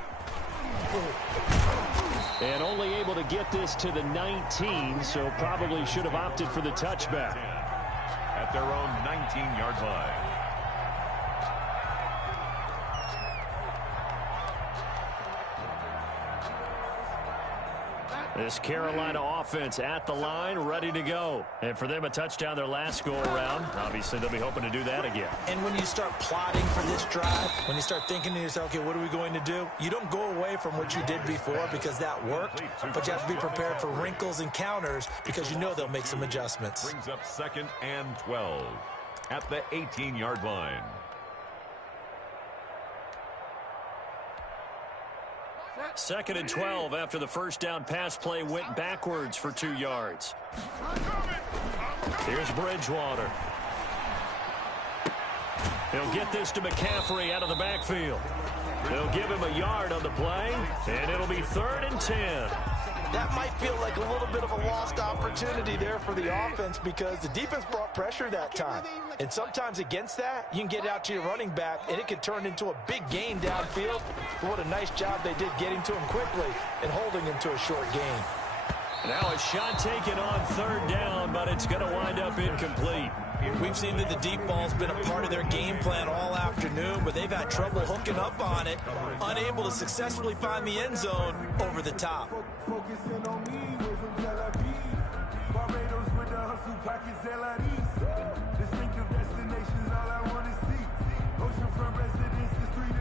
And only able to get this to the 19, so probably should have opted for the touchback. At their own 19-yard line. This Carolina offense at the line, ready to go. And for them, a touchdown their last go-around. Obviously, they'll be hoping to do that again. And when you start plotting for this drive, when you start thinking to yourself, okay, what are we going to do? You don't go away from what you did before because that worked, but you have to be prepared for wrinkles and counters because you know they'll make some adjustments. Brings up 2nd and 12 at the 18-yard line. Second and 12 after the first down pass play went backwards for 2 yards. Here's Bridgewater. He'll get this to McCaffrey out of the backfield. They'll give him a yard on the play, and it'll be 3rd and 10. That might feel like a little bit of a lost opportunity there for the offense because the defense brought pressure that time. And sometimes against that, you can get out to your running back, and it can turn into a big gain downfield. But what a nice job they did getting to him quickly and holding him to a short gain. Now a shot taken on 3rd down, but it's going to wind up incomplete. We've seen that the deep ball's been a part of their game plan all afternoon, but they've had trouble hooking up on it, unable to successfully find the end zone over the top.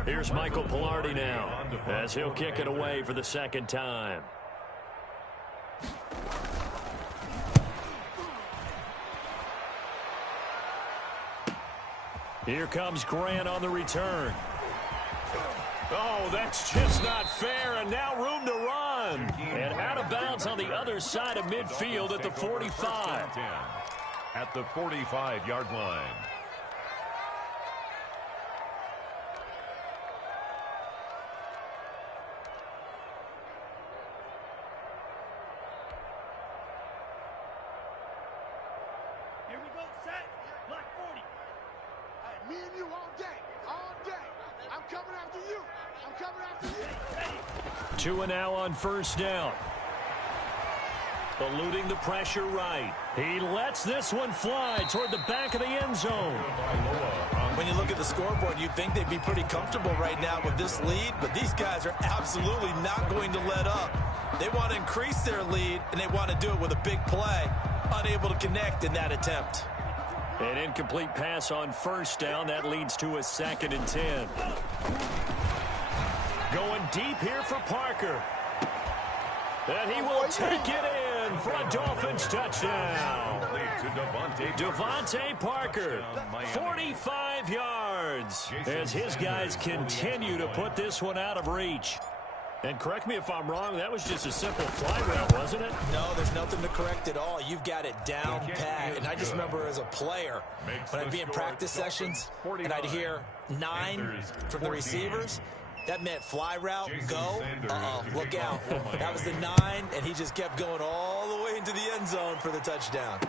Here's Michael Pilardi now as he'll kick it away for the 2nd time. Here comes Grant on the return. Oh, that's just not fair, and now room to run. And out of bounds on the other side of midfield at the 45. At the 45-yard line. Here we go, set. Block 40. Me and you all day. All day. I'm coming after you. I'm coming after you. 2 and now on 1st down. Eluding the pressure right. He lets this one fly toward the back of the end zone. When you look at the scoreboard, you'd think they'd be pretty comfortable right now with this lead, but these guys are absolutely not going to let up. They want to increase their lead, and they want to do it with a big play. Unable to connect in that attempt. An incomplete pass on 1st down. That leads to a 2nd and 10. Going deep here for Parker. And he will take it in for a Dolphins touchdown. Devontae Parker, 45 yards, as his guys continue to put this one out of reach. And correct me if I'm wrong, that was just a simple fly route, wasn't it? No, there's nothing to correct at all. You've got it down pat. And I just remember as a player, when I'd be in practice sessions, and I'd hear 9 from the receivers, That meant fly route, go. Look out. That was the 9, and he just kept going all the way into the end zone for the touchdown.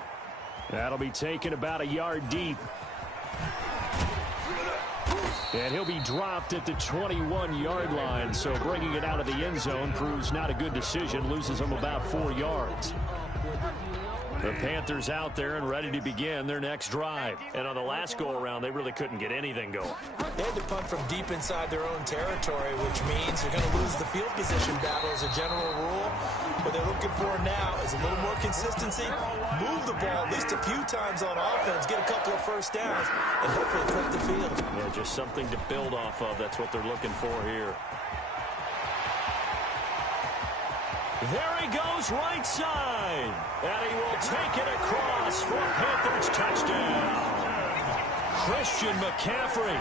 That'll be taken about a yard deep. And he'll be dropped at the 21-yard line, so bringing it out of the end zone proves not a good decision, loses him about 4 yards. The Panthers out there and ready to begin their next drive. And on the last go-around, they really couldn't get anything going. They had to punt from deep inside their own territory, which means they're going to lose the field position battle as a general rule. What they're looking for now is a little more consistency, move the ball at least a few times on offense, get a couple of first downs, and hopefully flip the field. Yeah, just something to build off of. That's what they're looking for here. There he goes right side. And he will take it across for a Panthers touchdown. Christian McCaffrey,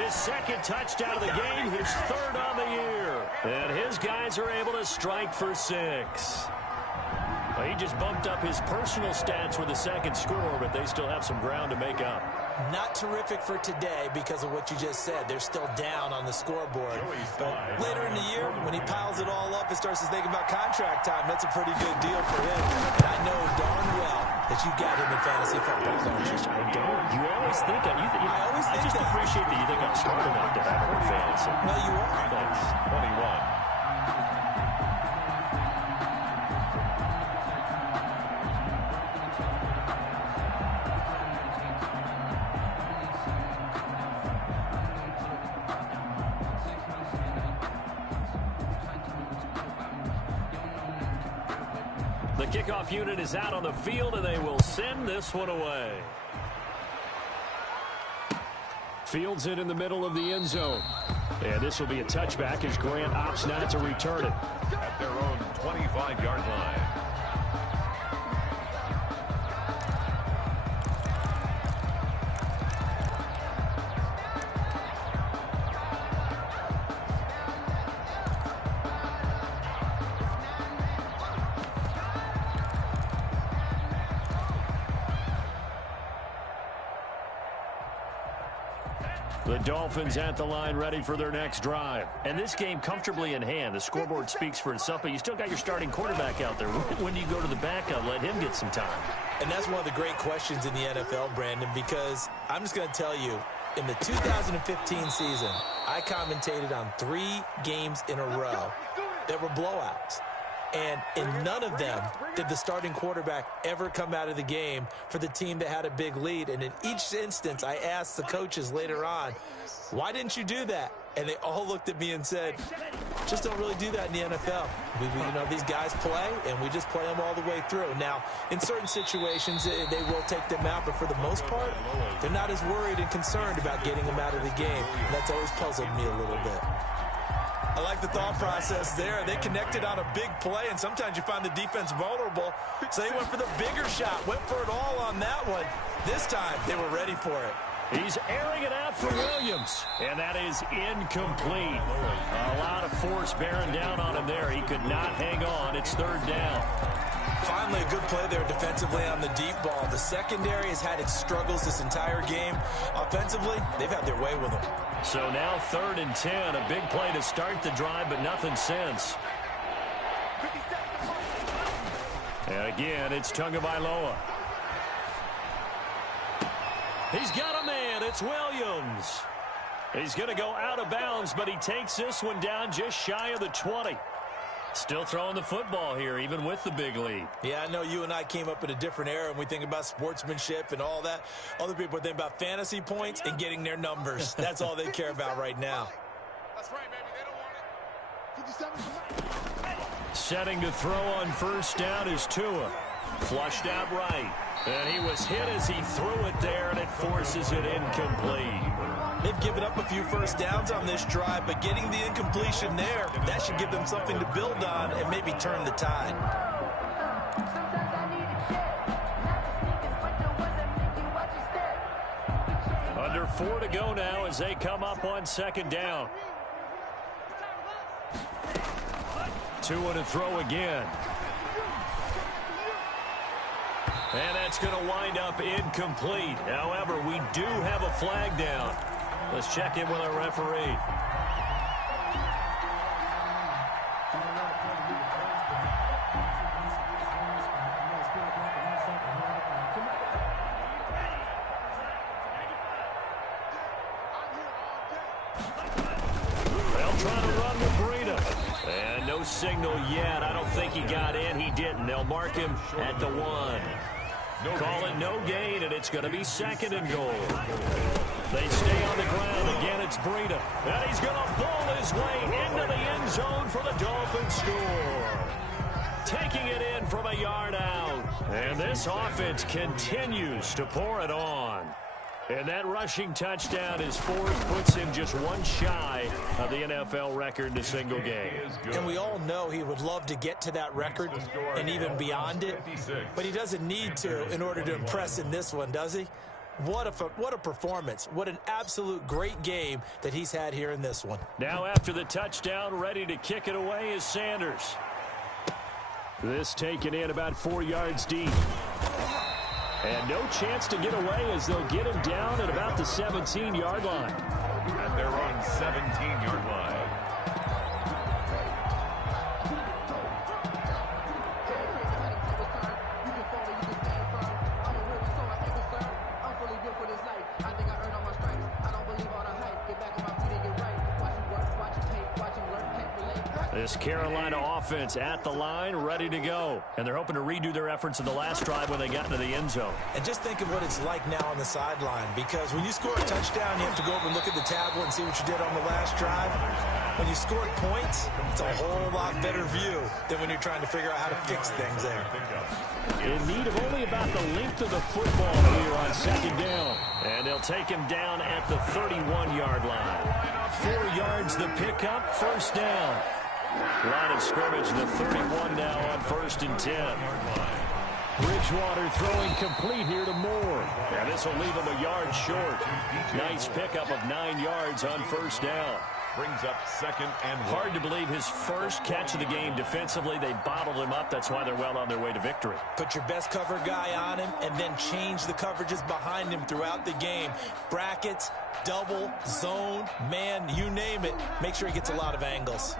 his second touchdown of the game, his 3rd on the year. And his guys are able to strike for 6. Well, he just bumped up his personal stats with a second score, but they still have some ground to make up. Not terrific for today because of what you just said. They're still down on the scoreboard. But later in the year, when he piles it all up and starts to think about contract time, that's a pretty good deal for him. And I know darn well that you got him in fantasy football, don't you? I don't. You always think I just appreciate that you think I'm smart enough to have him in fantasy. Well, you are. Thanks. 21. The kickoff unit is out on the field, and they will send this one away. Fields it in the middle of the end zone. And this will be a touchback as Grant opts not to return it. At their own 25-yard line. The Dolphins at the line ready for their next drive. And this game comfortably in hand. The scoreboard speaks for itself, but you still got your starting quarterback out there. When do you go to the backup? Let him get some time. And that's one of the great questions in the NFL, Brandon, because I'm just going to tell you, in the 2015 season, I commentated on 3 games in a row that were blowouts. And in none of them did the starting quarterback ever come out of the game for the team that had a big lead. And in each instance, I asked the coaches later on, why didn't you do that? And they all looked at me and said, just don't really do that in the NFL. These guys play, and we just play them all the way through. Now, in certain situations, they will take them out, but for the most part, they're not as worried and concerned about getting them out of the game. And that's always puzzled me a little bit. I like the thought process there. They connected on a big play, and sometimes you find the defense vulnerable. So they went for the bigger shot, went for it all on that one. This time, they were ready for it. He's airing it out for Williams, and that is incomplete. A lot of force bearing down on him there. He could not hang on. It's 3rd down. Finally, a good play there defensively on the deep ball. The secondary has had its struggles this entire game. Offensively, they've had their way with them. So now 3rd and 10, a big play to start the drive, but nothing since. And again, it's Tagovailoa. He's got a man. It's Williams. He's going to go out of bounds, but he takes this one down just shy of the 20. Still throwing the football here, even with the big lead. Yeah, I know you and I came up in a different era, and we think about sportsmanship and all that. Other people think about fantasy points and getting their numbers. That's all they care about right now. That's right, baby. They don't want it. 57. Setting to throw on 1st down is Tua. Flushed out right. And he was hit as he threw it there, and it forces it incomplete. They've given up a few first downs on this drive, but getting the incompletion there, that should give them something to build on and maybe turn the tide. Under 4 to go now as they come up on 2nd down. Tua to throw again. And that's going to wind up incomplete. However, we do have a flag down. Let's check in with our referee. They'll try to run with Breida. And no signal yet. I don't think he got in. He didn't. They'll mark him at the 1. Call it no gain, and it's going to be 2nd and goal. They stay on the ground. Again, it's Breida. And he's going to bowl his way into the end zone for the Dolphins score. Taking it in from a yard out. And this offense continues to pour it on. And that rushing touchdown is 4th, puts him just one shy of the NFL record in a single game. And we all know he would love to get to that record and even beyond it, but he doesn't need to in order to impress in this one, does he? What a performance. What an absolute great game that he's had here in this one. Now after the touchdown, ready to kick it away is Sanders. This taken in about 4 yards deep. And no chance to get away as they'll get him down at about the 17-yard line. At their own 17-yard line. This Carolina offense at the line, ready to go. And they're hoping to redo their efforts in the last drive when they got into the end zone. And just think of what it's like now on the sideline, because when you score a touchdown, you have to go over and look at the tablet and see what you did on the last drive. When you scored points, it's a whole lot better view than when you're trying to figure out how to fix things there. In need of only about the length of the football here on 2nd down. And they'll take him down at the 31-yard line. 4 yards the pickup, 1st down. Line of scrimmage, the 31 now on 1st and 10. Bridgewater throwing complete here to Moore. And this will leave him a yard short. Nice pickup of 9 yards on 1st down. Brings up 2nd and 1. Hard to believe his first catch of the game defensively. They bottled him up. That's why they're well on their way to victory. Put your best cover guy on him and then change the coverages behind him throughout the game. Brackets, double, zone, man, you name it. Make sure he gets a lot of angles.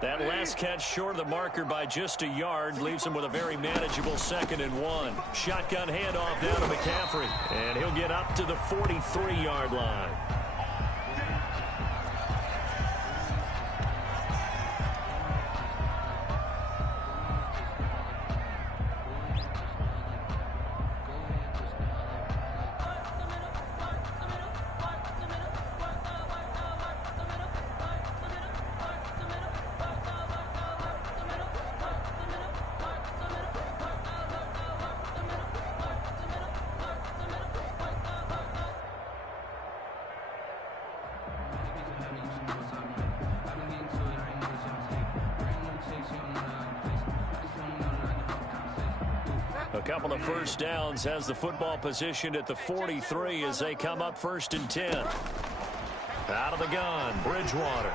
That last catch short of the marker by just a yard leaves him with a very manageable 2nd and 1. Shotgun handoff down to McCaffrey. And he'll get up to the 43-yard line. A couple of 1st downs, has the football positioned at the 43 as they come up 1st and 10. Out of the gun, Bridgewater.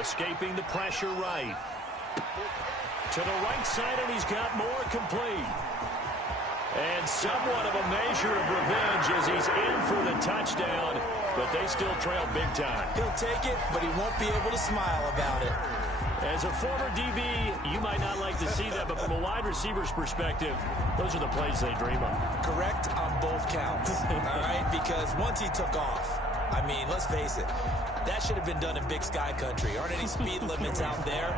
Escaping the pressure right. To the right side, and he's got more complete. And somewhat of a measure of revenge as he's in for the touchdown, but they still trail big time. He'll take it, but he won't be able to smile about it. As a former DB, you might not like to see that, but from a wide receiver's perspective, those are the plays they dream of. Correct on both counts, all right? Because once he took off, I mean, let's face it, that should have been done in Big Sky Country. Aren't any speed limits out there?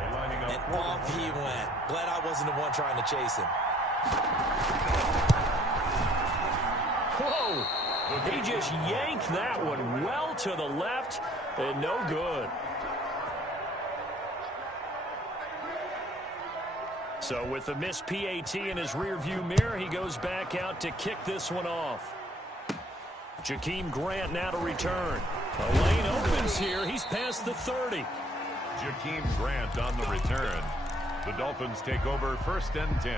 And off he went. Glad I wasn't the one trying to chase him. Whoa! He just yanked that one well to the left, and no good. So with the missed PAT in his rearview mirror, he goes back out to kick this one off. Jakeem Grant now to return. The lane opens here. He's past the 30. Jakeem Grant on the return. The Dolphins take over 1st and 10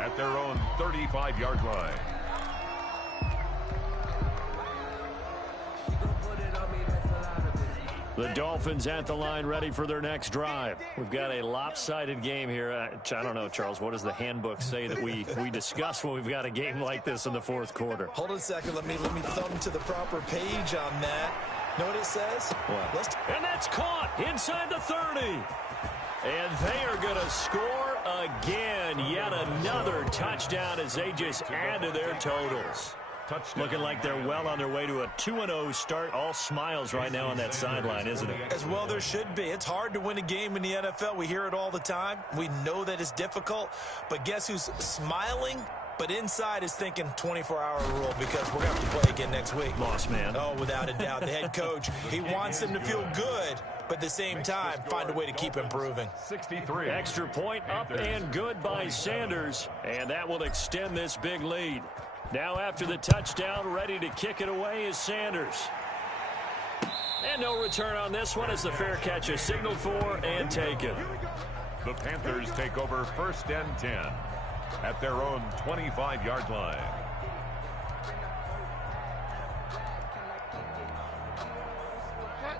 at their own 35-yard line. The Dolphins at the line ready for their next drive. We've got a lopsided game here. I don't know, Charles, what does the handbook say that we discuss when we've got a game like this in the 4th quarter? Hold on a second. Let me thumb to the proper page on that. Know what it says? What? And that's caught inside the 30. And they are going to score again. Yet another touchdown as they just add to their totals. Looking like they're well on their way to a 2-0 start. All smiles right now on that sideline, isn't it? As well there should be. It's hard to win a game in the NFL. We hear it all the time. We know that it's difficult. But guess who's smiling? But inside is thinking 24-hour rule because we're going to have to play again next week. Boss man. Oh, without a doubt. The head coach, he wants them to feel good, but at the same time, find a way to keep improving. 63. Extra point up and good by Sanders, and that will extend this big lead. Now after the touchdown, ready to kick it away is Sanders. And no return on this one as the fair catch is signaled for and taken. The Panthers take over 1st and 10 at their own 25-yard line.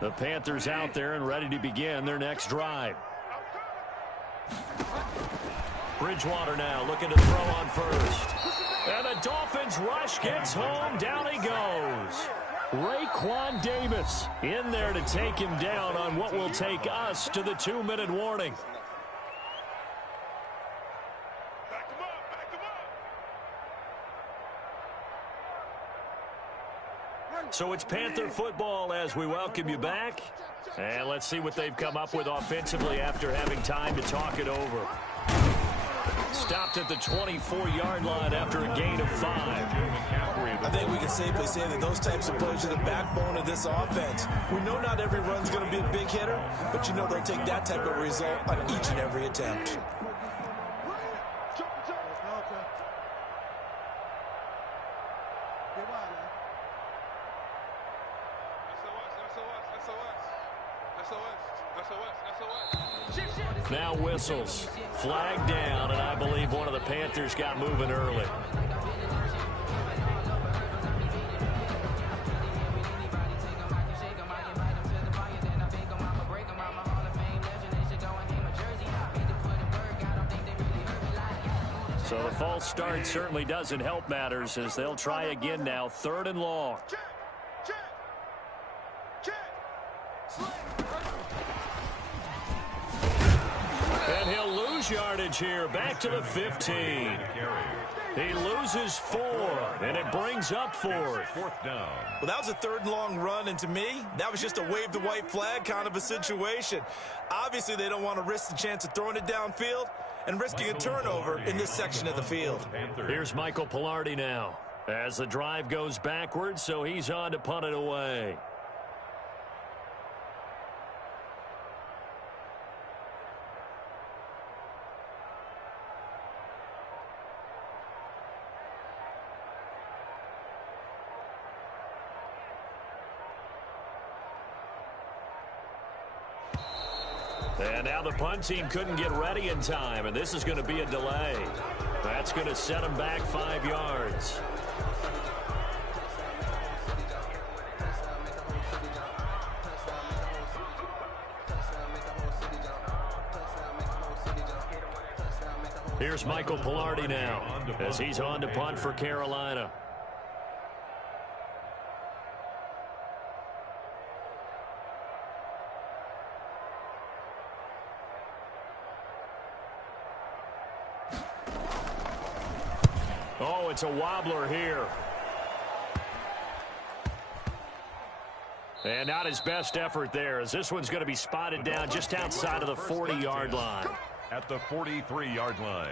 The Panthers out there and ready to begin their next drive. Bridgewater now looking to throw on first. And the Dolphins rush gets home. Down he goes. Raekwon Davis in there to take him down on what will take us to the 2-minute warning. So it's Panther football as we welcome you back. And let's see what they've come up with offensively after having time to talk it over. Stopped at the 24-yard line after a gain of 5. I think we can safely say that those types of plays are the backbone of this offense. We know not every run's going to be a big hitter, but you know they'll take that type of result on each and every attempt. Now whistles. Flag down, and I believe one of the Panthers got moving early. So the false start certainly doesn't help matters as they'll try again now. 3rd and long. And he'll lose yardage here. Back to the 15. He loses 4, and it brings up 4th. 4th down. Well, that was a 3rd and long run, and to me, that was just a wave the white flag kind of a situation. Obviously, they don't want to risk the chance of throwing it downfield and risking a turnover in this section of the field. Here's Michael Pilardi now as the drive goes backwards, so he's on to punt it away. And now the punt team couldn't get ready in time, and this is going to be a delay. That's going to set them back 5 yards. Here's Michael Pilardi now as he's on to punt for Carolina. Oh, it's a wobbler here. And not his best effort there, as this one's going to be spotted down just outside of the 40-yard line. At the 43-yard line.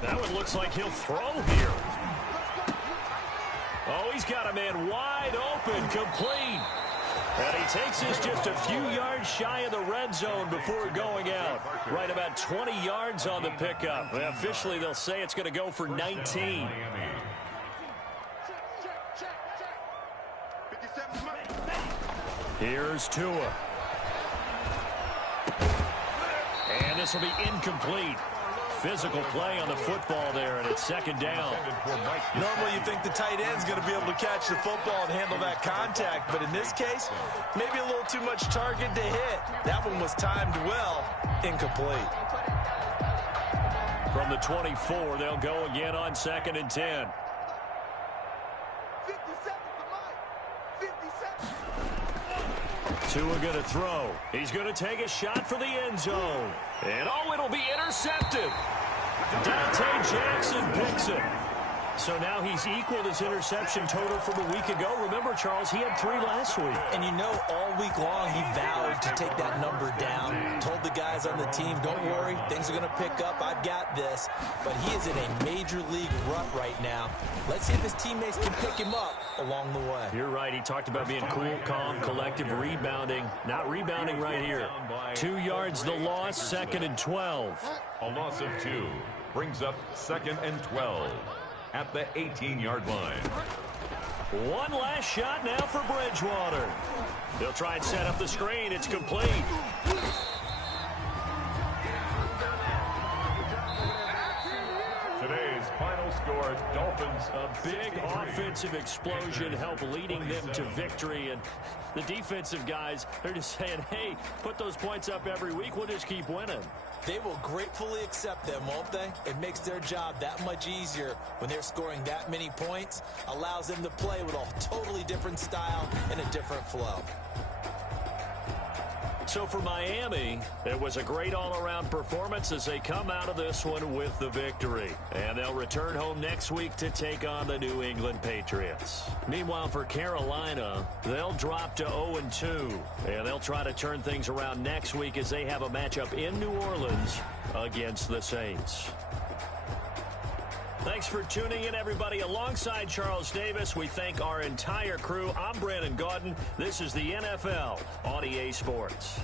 That one looks like he'll throw here. Oh, he's got a man wide open, complete. And he takes this just a few yards shy of the red zone before going out. Right about 20 yards on the pickup. Officially, they'll say it's going to go for 19. Here's Tua. And this will be incomplete. physical play on the football there, and it's second down. Normally you think the tight end's going to be able to catch the football and handle that contact, but in this case, maybe a little too much target to hit. That one was timed well, incomplete. From the 24, they'll go again on 2nd and 10. 50 seconds to Mike. 50 seconds. Tua going to throw. He's going to take a shot for the end zone. And, oh, it'll be intercepted. Dante Jackson picks it. So now he's equaled his interception total from a week ago. Remember, Charles, he had 3 last week. And you know, all week long he vowed to take that number down. Told the guys on the team, don't worry, things are going to pick up. I've got this. But he is in a major league rut right now. Let's see if his teammates can pick him up along the way. You're right. He talked about being cool, calm, collective, rebounding. Not rebounding right here. 2 yards the loss, 2nd and 12. A loss of 2 brings up 2nd and 12 at the 18-yard line. One last shot now for Bridgewater. They'll try and set up the screen. It's complete. Today's final score, Dolphins. A big offensive explosion helped leading them to victory. And the defensive guys, they're just saying, hey, put those points up every week. We'll just keep winning. They will gratefully accept them, won't they? It makes their job that much easier when they're scoring that many points. Allows them to play with a totally different style and a different flow. So for Miami, it was a great all-around performance as they come out of this one with the victory. And they'll return home next week to take on the New England Patriots. Meanwhile, for Carolina, they'll drop to 0-2. And they'll try to turn things around next week as they have a matchup in New Orleans against the Saints. Thanks for tuning in, everybody. Alongside Charles Davis, we thank our entire crew. I'm Brandon Gaudin. This is the NFL on EA Sports.